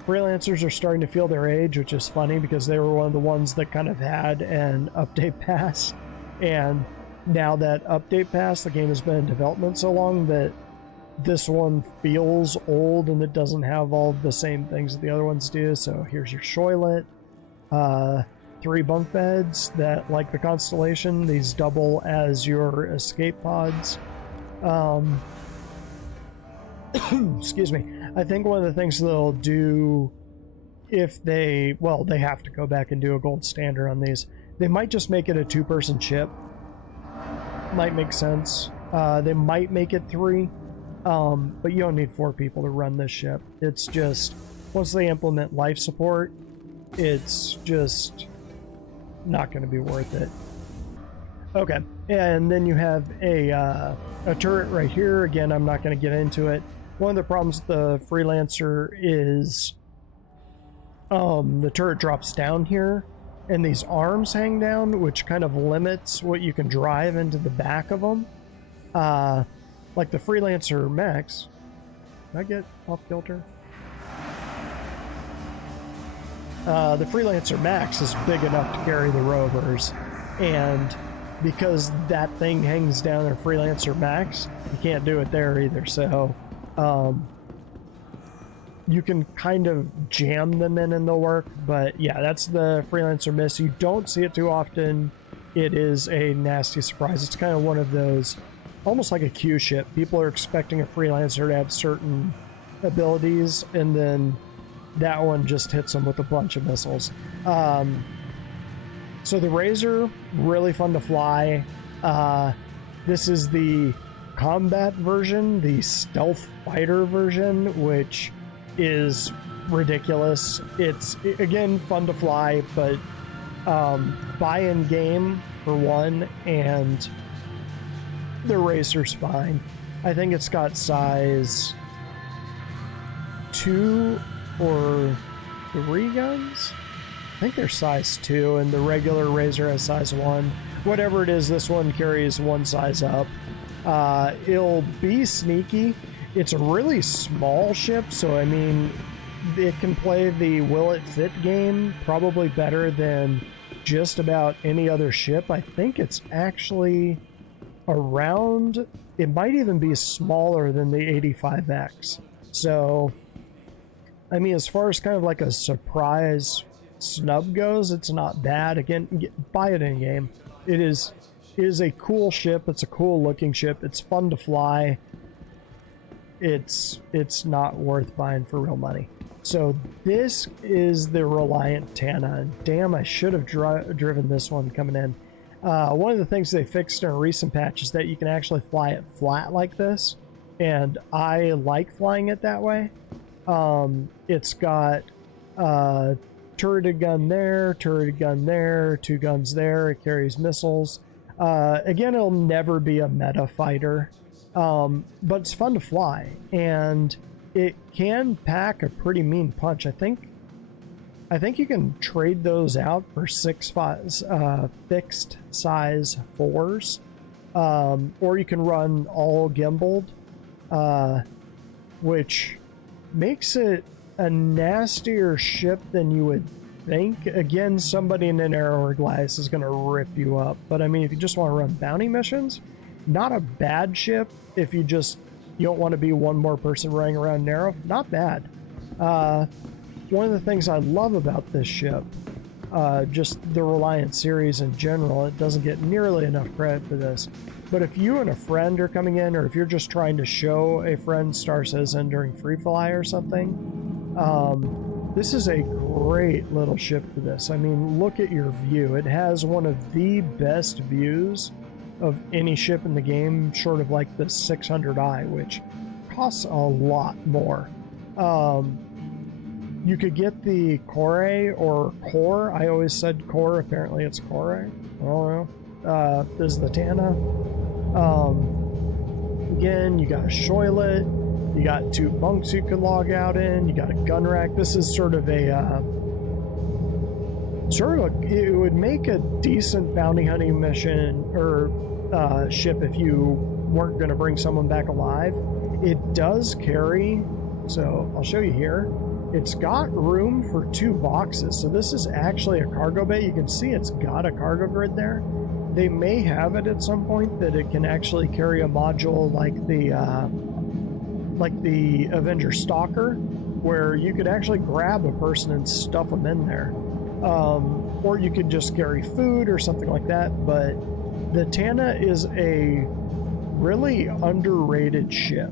Freelancers are starting to feel their age, which is funny because they were one of the ones that kind of had an update pass, and now that update pass, the game has been in development so long that this one feels old and it doesn't have all the same things that the other ones do. So here's your Shoilet, 3 bunk beds that, like the Constellation, these double as your escape pods. Excuse me. I think one of the things they'll do if they have to go back and do a gold standard on these. They might just make it a 2-person ship. Might make sense. They might make it 3, but you don't need 4 people to run this ship. It's just, once they implement life support, it's just not going to be worth it. Okay, and then you have a turret right here. Again, I'm not going to get into it. One of the problems with the Freelancer is the turret drops down here, and these arms hang down, which kind of limits what you can drive into the back of them. Like the Freelancer Max. Did I get off kilter? The Freelancer Max is big enough to carry the rovers, and because that thing hangs down in Freelancer Max, you can't do it there either. So you can kind of jam them in and they'll work, but yeah, that's the Freelancer MISC. You don't see it too often. It is a nasty surprise. It's kind of one of those, almost like a Q ship. People are expecting a Freelancer to have certain abilities, and then that one just hits them with a bunch of missiles. So the Razor, really fun to fly. This is the combat version, the stealth fighter version, which is ridiculous. It's, again, fun to fly, but buy in game for one, and the Razor's fine. I think it's got size 2 or 3 guns. I think they're size 2, and the regular Razor has size 1. Whatever it is, this one carries 1 size up. It'll be sneaky. It's a really small ship, so I mean, it can play the will it fit game probably better than just about any other ship. I think it's actually around, it might even be smaller than the 85X. So, I mean, as far as kind of like a surprise snub goes, it's not bad. Again, buy it in game. It is a cool ship. It's a cool looking ship. It's fun to fly. It's not worth buying for real money. So this is the Reliant Tana. Damn, I should have driven this one coming in. One of the things they fixed in a recent patch is that you can actually fly it flat like this, and I like flying it that way. It's got turreted gun there, turreted gun there, 2 guns there. It carries missiles. Again, it'll never be a meta fighter, but it's fun to fly, and it can pack a pretty mean punch. I think you can trade those out for 6 fixed size 4s, or you can run all gimbaled, which makes it a nastier ship than you would think. Again, somebody in an arrow or glass is going to rip you up, but I mean, if you just want to run bounty missions, not a bad ship. If you don't want to be one more person running around narrow, not bad. One of the things I love about this ship, just the Reliant series in general, it doesn't get nearly enough credit for this, but if you and a friend are coming in, or if you're just trying to show a friend Star Citizen during free fly or something, this is a great little ship for this. I mean, look at your view. It has one of the best views of any ship in the game, short of like the 600i, which costs a lot more. You could get the core or core. I always said core. Apparently it's core. I don't know. This is the Tana. Again, you got a shoilet. You got 2 bunks you can log out in. You got a gun rack. This is sort of a it would make a decent bounty hunting mission or ship if you weren't going to bring someone back alive. It does carry, so I'll show you here. It's got room for 2 boxes, so this is actually a cargo bay. You can see it's got a cargo grid there. They may have it at some point that it can actually carry a module like the Avenger Stalker, where you could actually grab a person and stuff them in there. Or you could just carry food or something like that, but the Tana is a really underrated ship.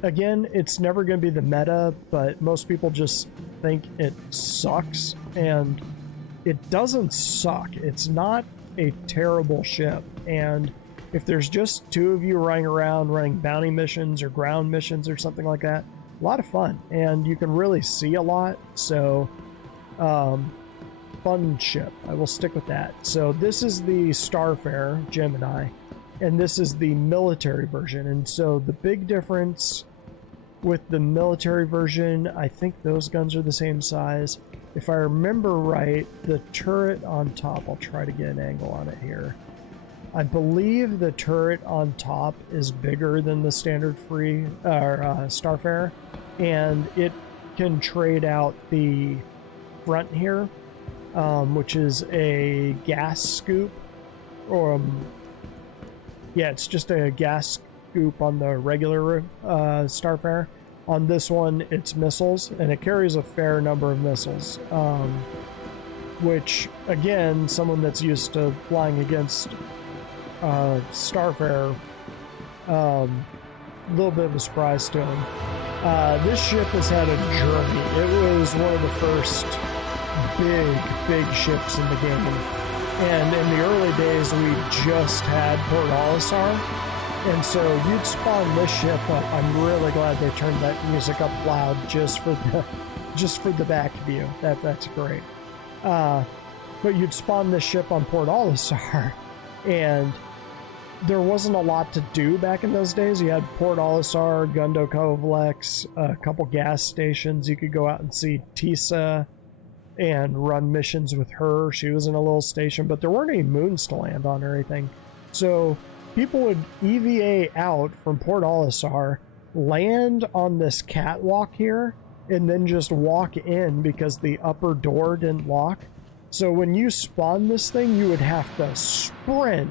Again, it's never going to be the meta, but most people just think it sucks, and it doesn't suck. It's not a terrible ship, and if there's just 2 of you running around running bounty missions or ground missions or something like that, a lot of fun, and you can really see a lot, so fun ship. I will stick with that. So this is the Starfarer Gemini, and this is the military version. And so the big difference with the military version, I think those guns are the same size. If I remember right, the turret on top, I'll try to get an angle on it here. I believe the turret on top is bigger than the standard free Starfarer, and it can trade out the front here, which is a gas scoop, or yeah, it's just a gas scoop on the regular Starfarer. On this one, it's missiles, and it carries a fair number of missiles, which, again, someone that's used to flying against Starfarer, a little bit of a surprise to him. This ship has had a journey. It was one of the first big ships in the game, and in the early days we just had Port Olisar, and so you'd spawn this ship up. I'm really glad they turned that music up loud just for the back view. That's great. But you'd spawn this ship on Port Olisar, and there wasn't a lot to do back in those days. You had Port Olisar, Gundo Kovalex, a couple gas stations. You could go out and see Tisa and run missions with her. She was in a little station, but there weren't any moons to land on or anything. So people would EVA out from Port Olisar, land on this catwalk here, and then just walk in because the upper door didn't lock. So when you spawn this thing, you would have to sprint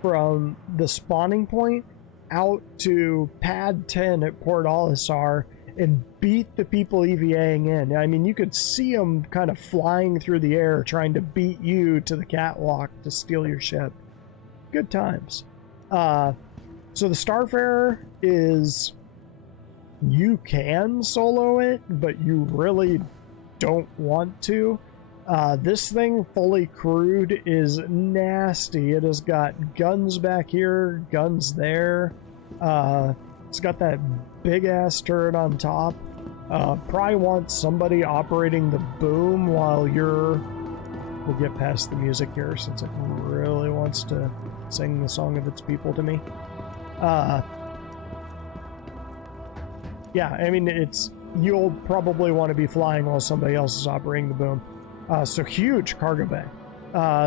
from the spawning point out to pad 10 at Port Olisar and beat the people EVAing in. I mean, you could see them kind of flying through the air trying to beat you to the catwalk to steal your ship. Good times. So the Starfarer is, you can solo it, but you really don't want to. This thing, fully crewed, is nasty. It has got guns back here, guns there. It's got that big-ass turret on top. Probably wants somebody operating the boom while you're... We'll get past the music here since it really wants to sing the song of its people to me. Yeah, I mean, you'll probably want to be flying while somebody else is operating the boom. So huge cargo bay.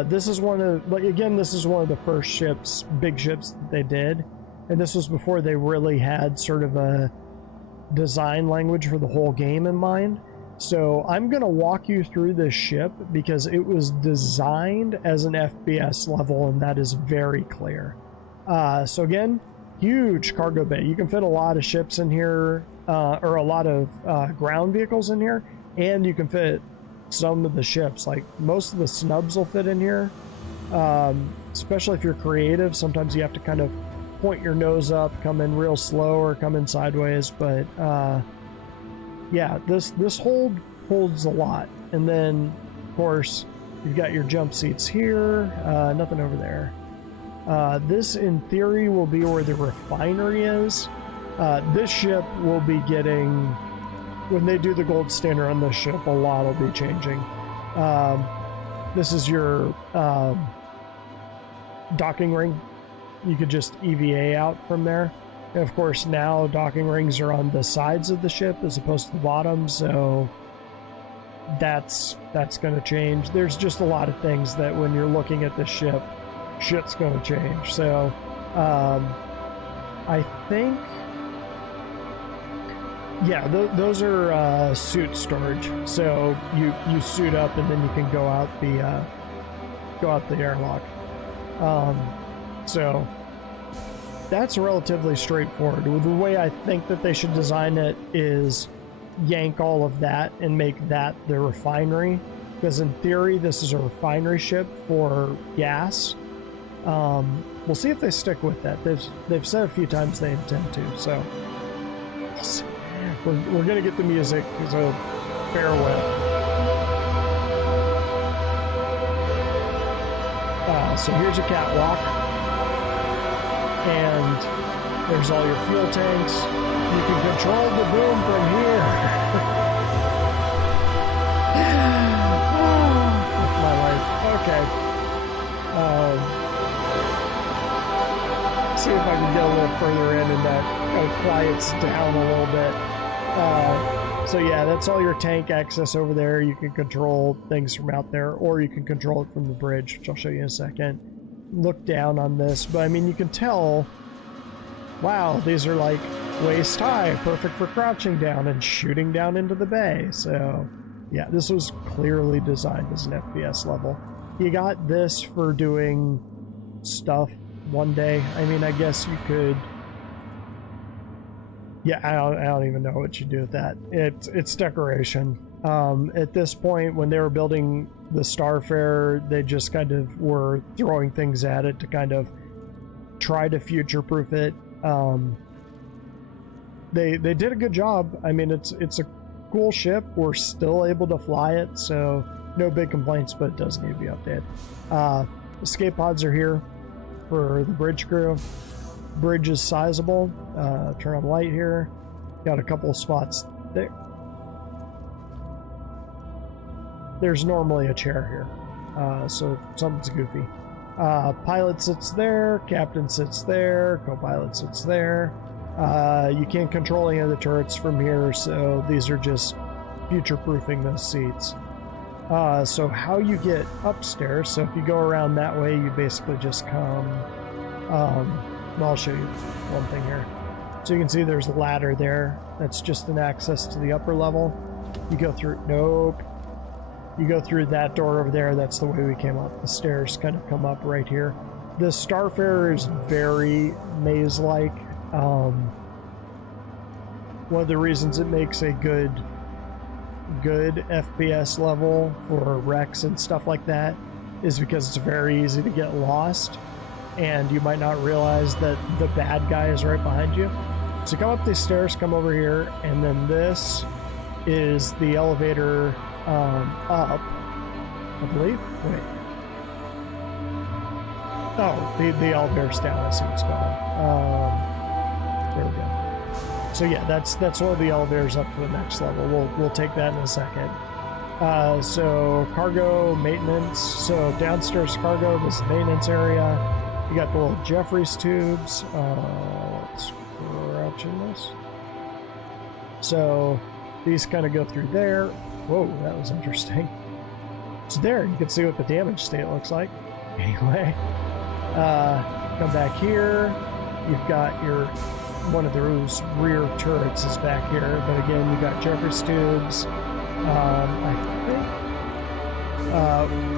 This is one of the first ships, big ships that they did, and this was before they really had sort of a design language for the whole game in mind. So I'm gonna walk you through this ship because it was designed as an FPS level, and that is very clear. So again, huge cargo bay. You can fit a lot of ships in here, or a lot of ground vehicles in here, and you can fit some of the ships. Like most of the snubs will fit in here, especially if you're creative. Sometimes you have to kind of point your nose up, come in real slow, or come in sideways, but yeah, this holds a lot. And then of course you've got your jump seats here, nothing over there. This in theory will be where the refinery is. This ship will be getting when they do the gold standard on this ship, a lot will be changing. This is your docking ring. You could just EVA out from there. And of course, now docking rings are on the sides of the ship as opposed to the bottom, so that's going to change. There's just a lot of things that when you're looking at the ship, shit's going to change. So I think, yeah, those are suit storage. So you suit up and then you can go out the airlock. So that's relatively straightforward. The way I think that they should design it is yank all of that and make that the refinery, because in theory this is a refinery ship for gas. We'll see if they stick with that. They've said a few times they intend to, so we're gonna get the music, so bear with. So here's a catwalk, and there's all your fuel tanks. You can control the boom from here. That's my life. Okay. See if I can get a little further in and that kind of quiets down a little bit. So yeah, that's all your tank access over there. You can control things from out there, or you can control it from the bridge, which I'll show you in a second. Look down on this, but I mean, you can tell, wow, these are like waist high, perfect for crouching down and shooting down into the bay. So yeah, this was clearly designed as an FPS level. You got this for doing stuff one day. I mean, I guess you could, yeah, I don't even know what you do with that. It's decoration. At this point, when they were building the Starfarer, they just kind of were throwing things at it to kind of try to future-proof it. They did a good job. I mean, it's a cool ship. We're still able to fly it, so no big complaints, but it does need to be updated. Escape pods are here for the bridge crew. Bridge is sizable. Turn on light here. Got a couple of spots there. There's normally a chair here, so something's goofy. Pilot sits there, captain sits there, co-pilot sits there. You can't control any of the turrets from here, so these are just future-proofing those seats. So how you get upstairs, so if you go around that way, you basically just come, well, I'll show you one thing here. So you can see there's a ladder there. That's just an access to the upper level. You go through, nope. You go through that door over there. That's the way we came up. The stairs kind of come up right here. The Starfarer is very maze-like. One of the reasons it makes a good FPS level for wrecks and stuff like that is because it's very easy to get lost, and you might not realize that the bad guy is right behind you. So come up these stairs, come over here, and then this is the elevator up, I believe. Wait. Oh, the elevator's down. I see what's going on. There we go. So yeah, that's one of the elevators up to the next level. We'll take that in a second. So cargo maintenance. So downstairs cargo. This is the maintenance area. You got the little Jeffries tubes. Let's crouch in this. So these kind of go through there. Whoa, that was interesting. So there, you can see what the damage state looks like. Anyway, come back here. You've got your, one of those rear turrets is back here, but again, you've got Jeffries tubes.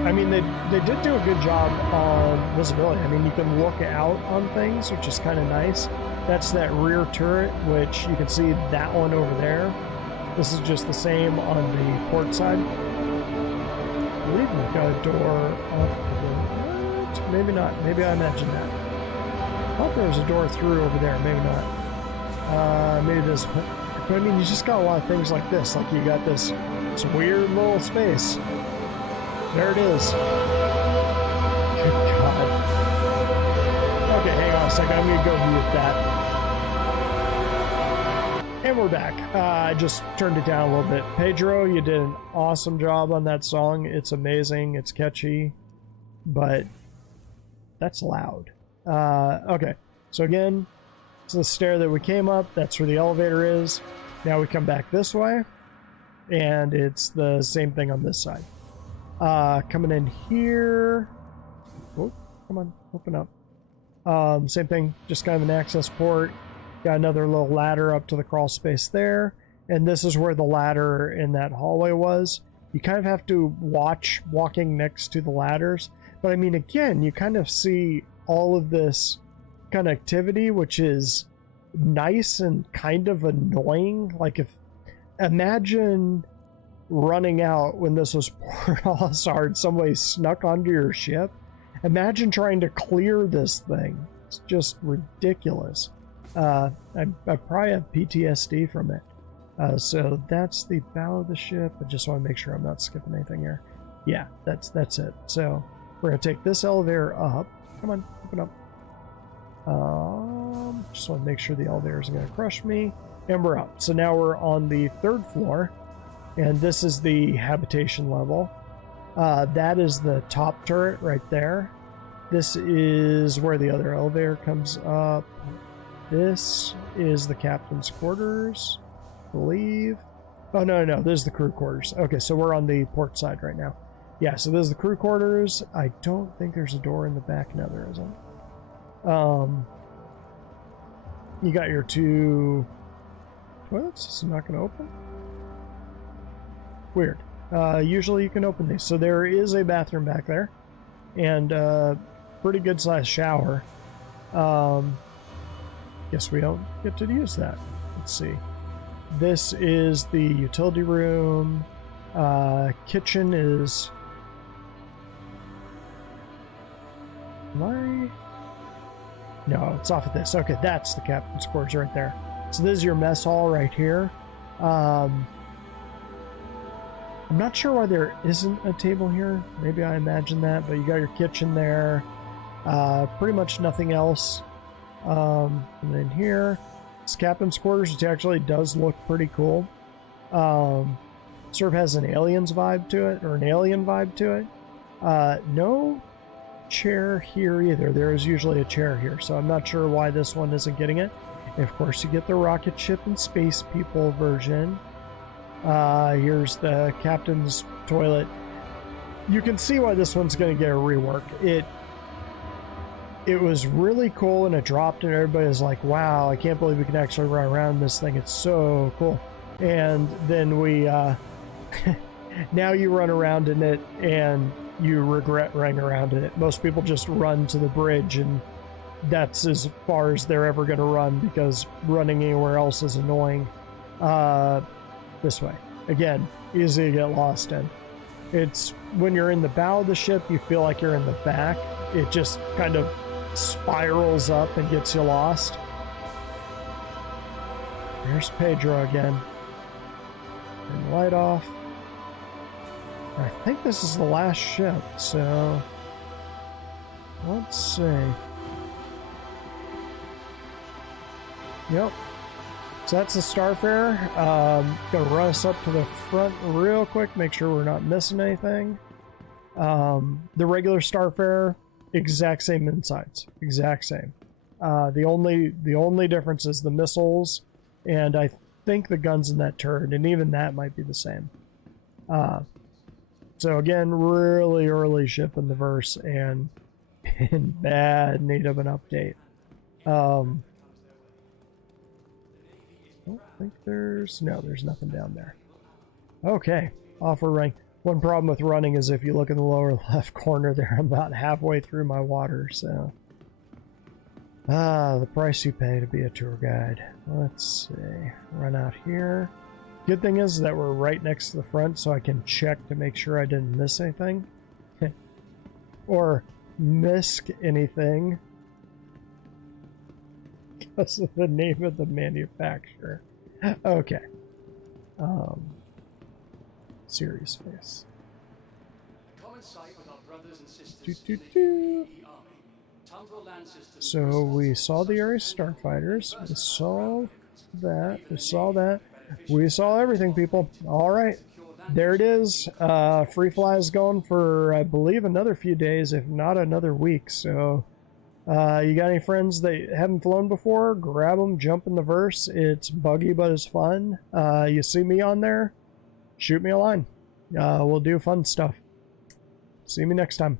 I mean, they did do a good job on visibility. I mean, you can look out on things, which is kind of nice. That's that rear turret, which you can see that one over there. This is just the same on the port side. I believe we've got a door off to the right. Maybe not. Maybe I imagined that. I thought there was a door through over there. Maybe not. Maybe this. But I mean, you just got a lot of things like this. Like you got this weird little space. There it is. Good God. Okay, hang on a second. I'm going to go mute that. And we're back. I just turned it down a little bit. Pedro, you did an awesome job on that song. It's amazing. It's catchy. But that's loud. Okay. So again, it's the stair that we came up. That's where the elevator is. Now we come back this way. And it's the same thing on this side. Coming in here. Oh, come on. Open up. Same thing. Just kind of an access port. Got another little ladder up to the crawl space there. And this is where the ladder in that hallway was. You kind of have to watch walking next to the ladders. But I mean, again, you kind of see all of this connectivity, which is nice and kind of annoying. Like, if imagine running out when this was Port Al-Assad, somebody snuck onto your ship. Imagine trying to clear this thing. It's just ridiculous. I probably have PTSD from it. So that's the bow of the ship. I just want to make sure I'm not skipping anything here. Yeah, that's it. So we're gonna take this elevator up. Come on, open up. Just want to make sure the elevator isn't gonna crush me. And we're up. So now we're on the 3rd floor, and this is the habitation level. That is the top turret right there. This is where the other elevator comes up. This is the captain's quarters, I believe. Oh, no, this is the crew quarters. Okay, so we're on the port side right now. Yeah, so this is the crew quarters. I don't think there's a door in the back. No, there isn't. You got your 2 toilets. This is not going to open. Weird. Usually you can open these. So there is a bathroom back there. And pretty good sized shower. Guess we don't get to use that. Let's see. This is the utility room. Kitchen is... Am I... No, it's off of this. Okay, that's the captain's quarters right there. So this is your mess hall right here. I'm not sure why there isn't a table here. Maybe I imagined that, but you got your kitchen there. Pretty much nothing else. And then here, this captain's quarters, which actually does look pretty cool. Sort of has an aliens vibe to it, or an alien vibe to it. No chair here either. There is usually a chair here, so I'm not sure why this one isn't getting it. And of course, you get the rocket ship and space people version. Here's the captain's toilet. You can see why this one's going to get a rework. It was really cool, and it dropped, and everybody was like, wow, I can't believe we can actually run around this thing. It's so cool. And then we, now you run around in it, and you regret running around in it. Most people just run to the bridge, and that's as far as they're ever going to run, because running anywhere else is annoying. This way. Again, easy to get lost in. It's when you're in the bow of the ship, you feel like you're in the back. It just kind of spirals up and gets you lost. There's Pedro again. Turn the light off. I think this is the last ship, so let's see. Yep. So that's the Starfarer. Gonna run us up to the front real quick, make sure we're not missing anything. The regular Starfarer, exact same insides, exact same. The only difference is the missiles, and I think the guns in that turret, and even that might be the same. So again, really early ship in the verse, and in bad need of an update. I don't think there's nothing down there. Okay, off we're running. One problem with running is if you look in the lower left corner there, I'm about halfway through my water, so. The price you pay to be a tour guide. Let's see, run out here. Good thing is that we're right next to the front, so I can check to make sure I didn't miss anything. Or MISC anything. Because of the name of the manufacturer. Okay. Serious face. So we saw the Ares starfighters. We saw that. We saw that. We saw everything, people. All right. There it is. Free fly is going for, I believe, another few days, if not another week. So, you got any friends that haven't flown before? Grab them, jump in the verse. It's buggy, but it's fun. You see me on there? Shoot me a line. We'll do fun stuff. See me next time.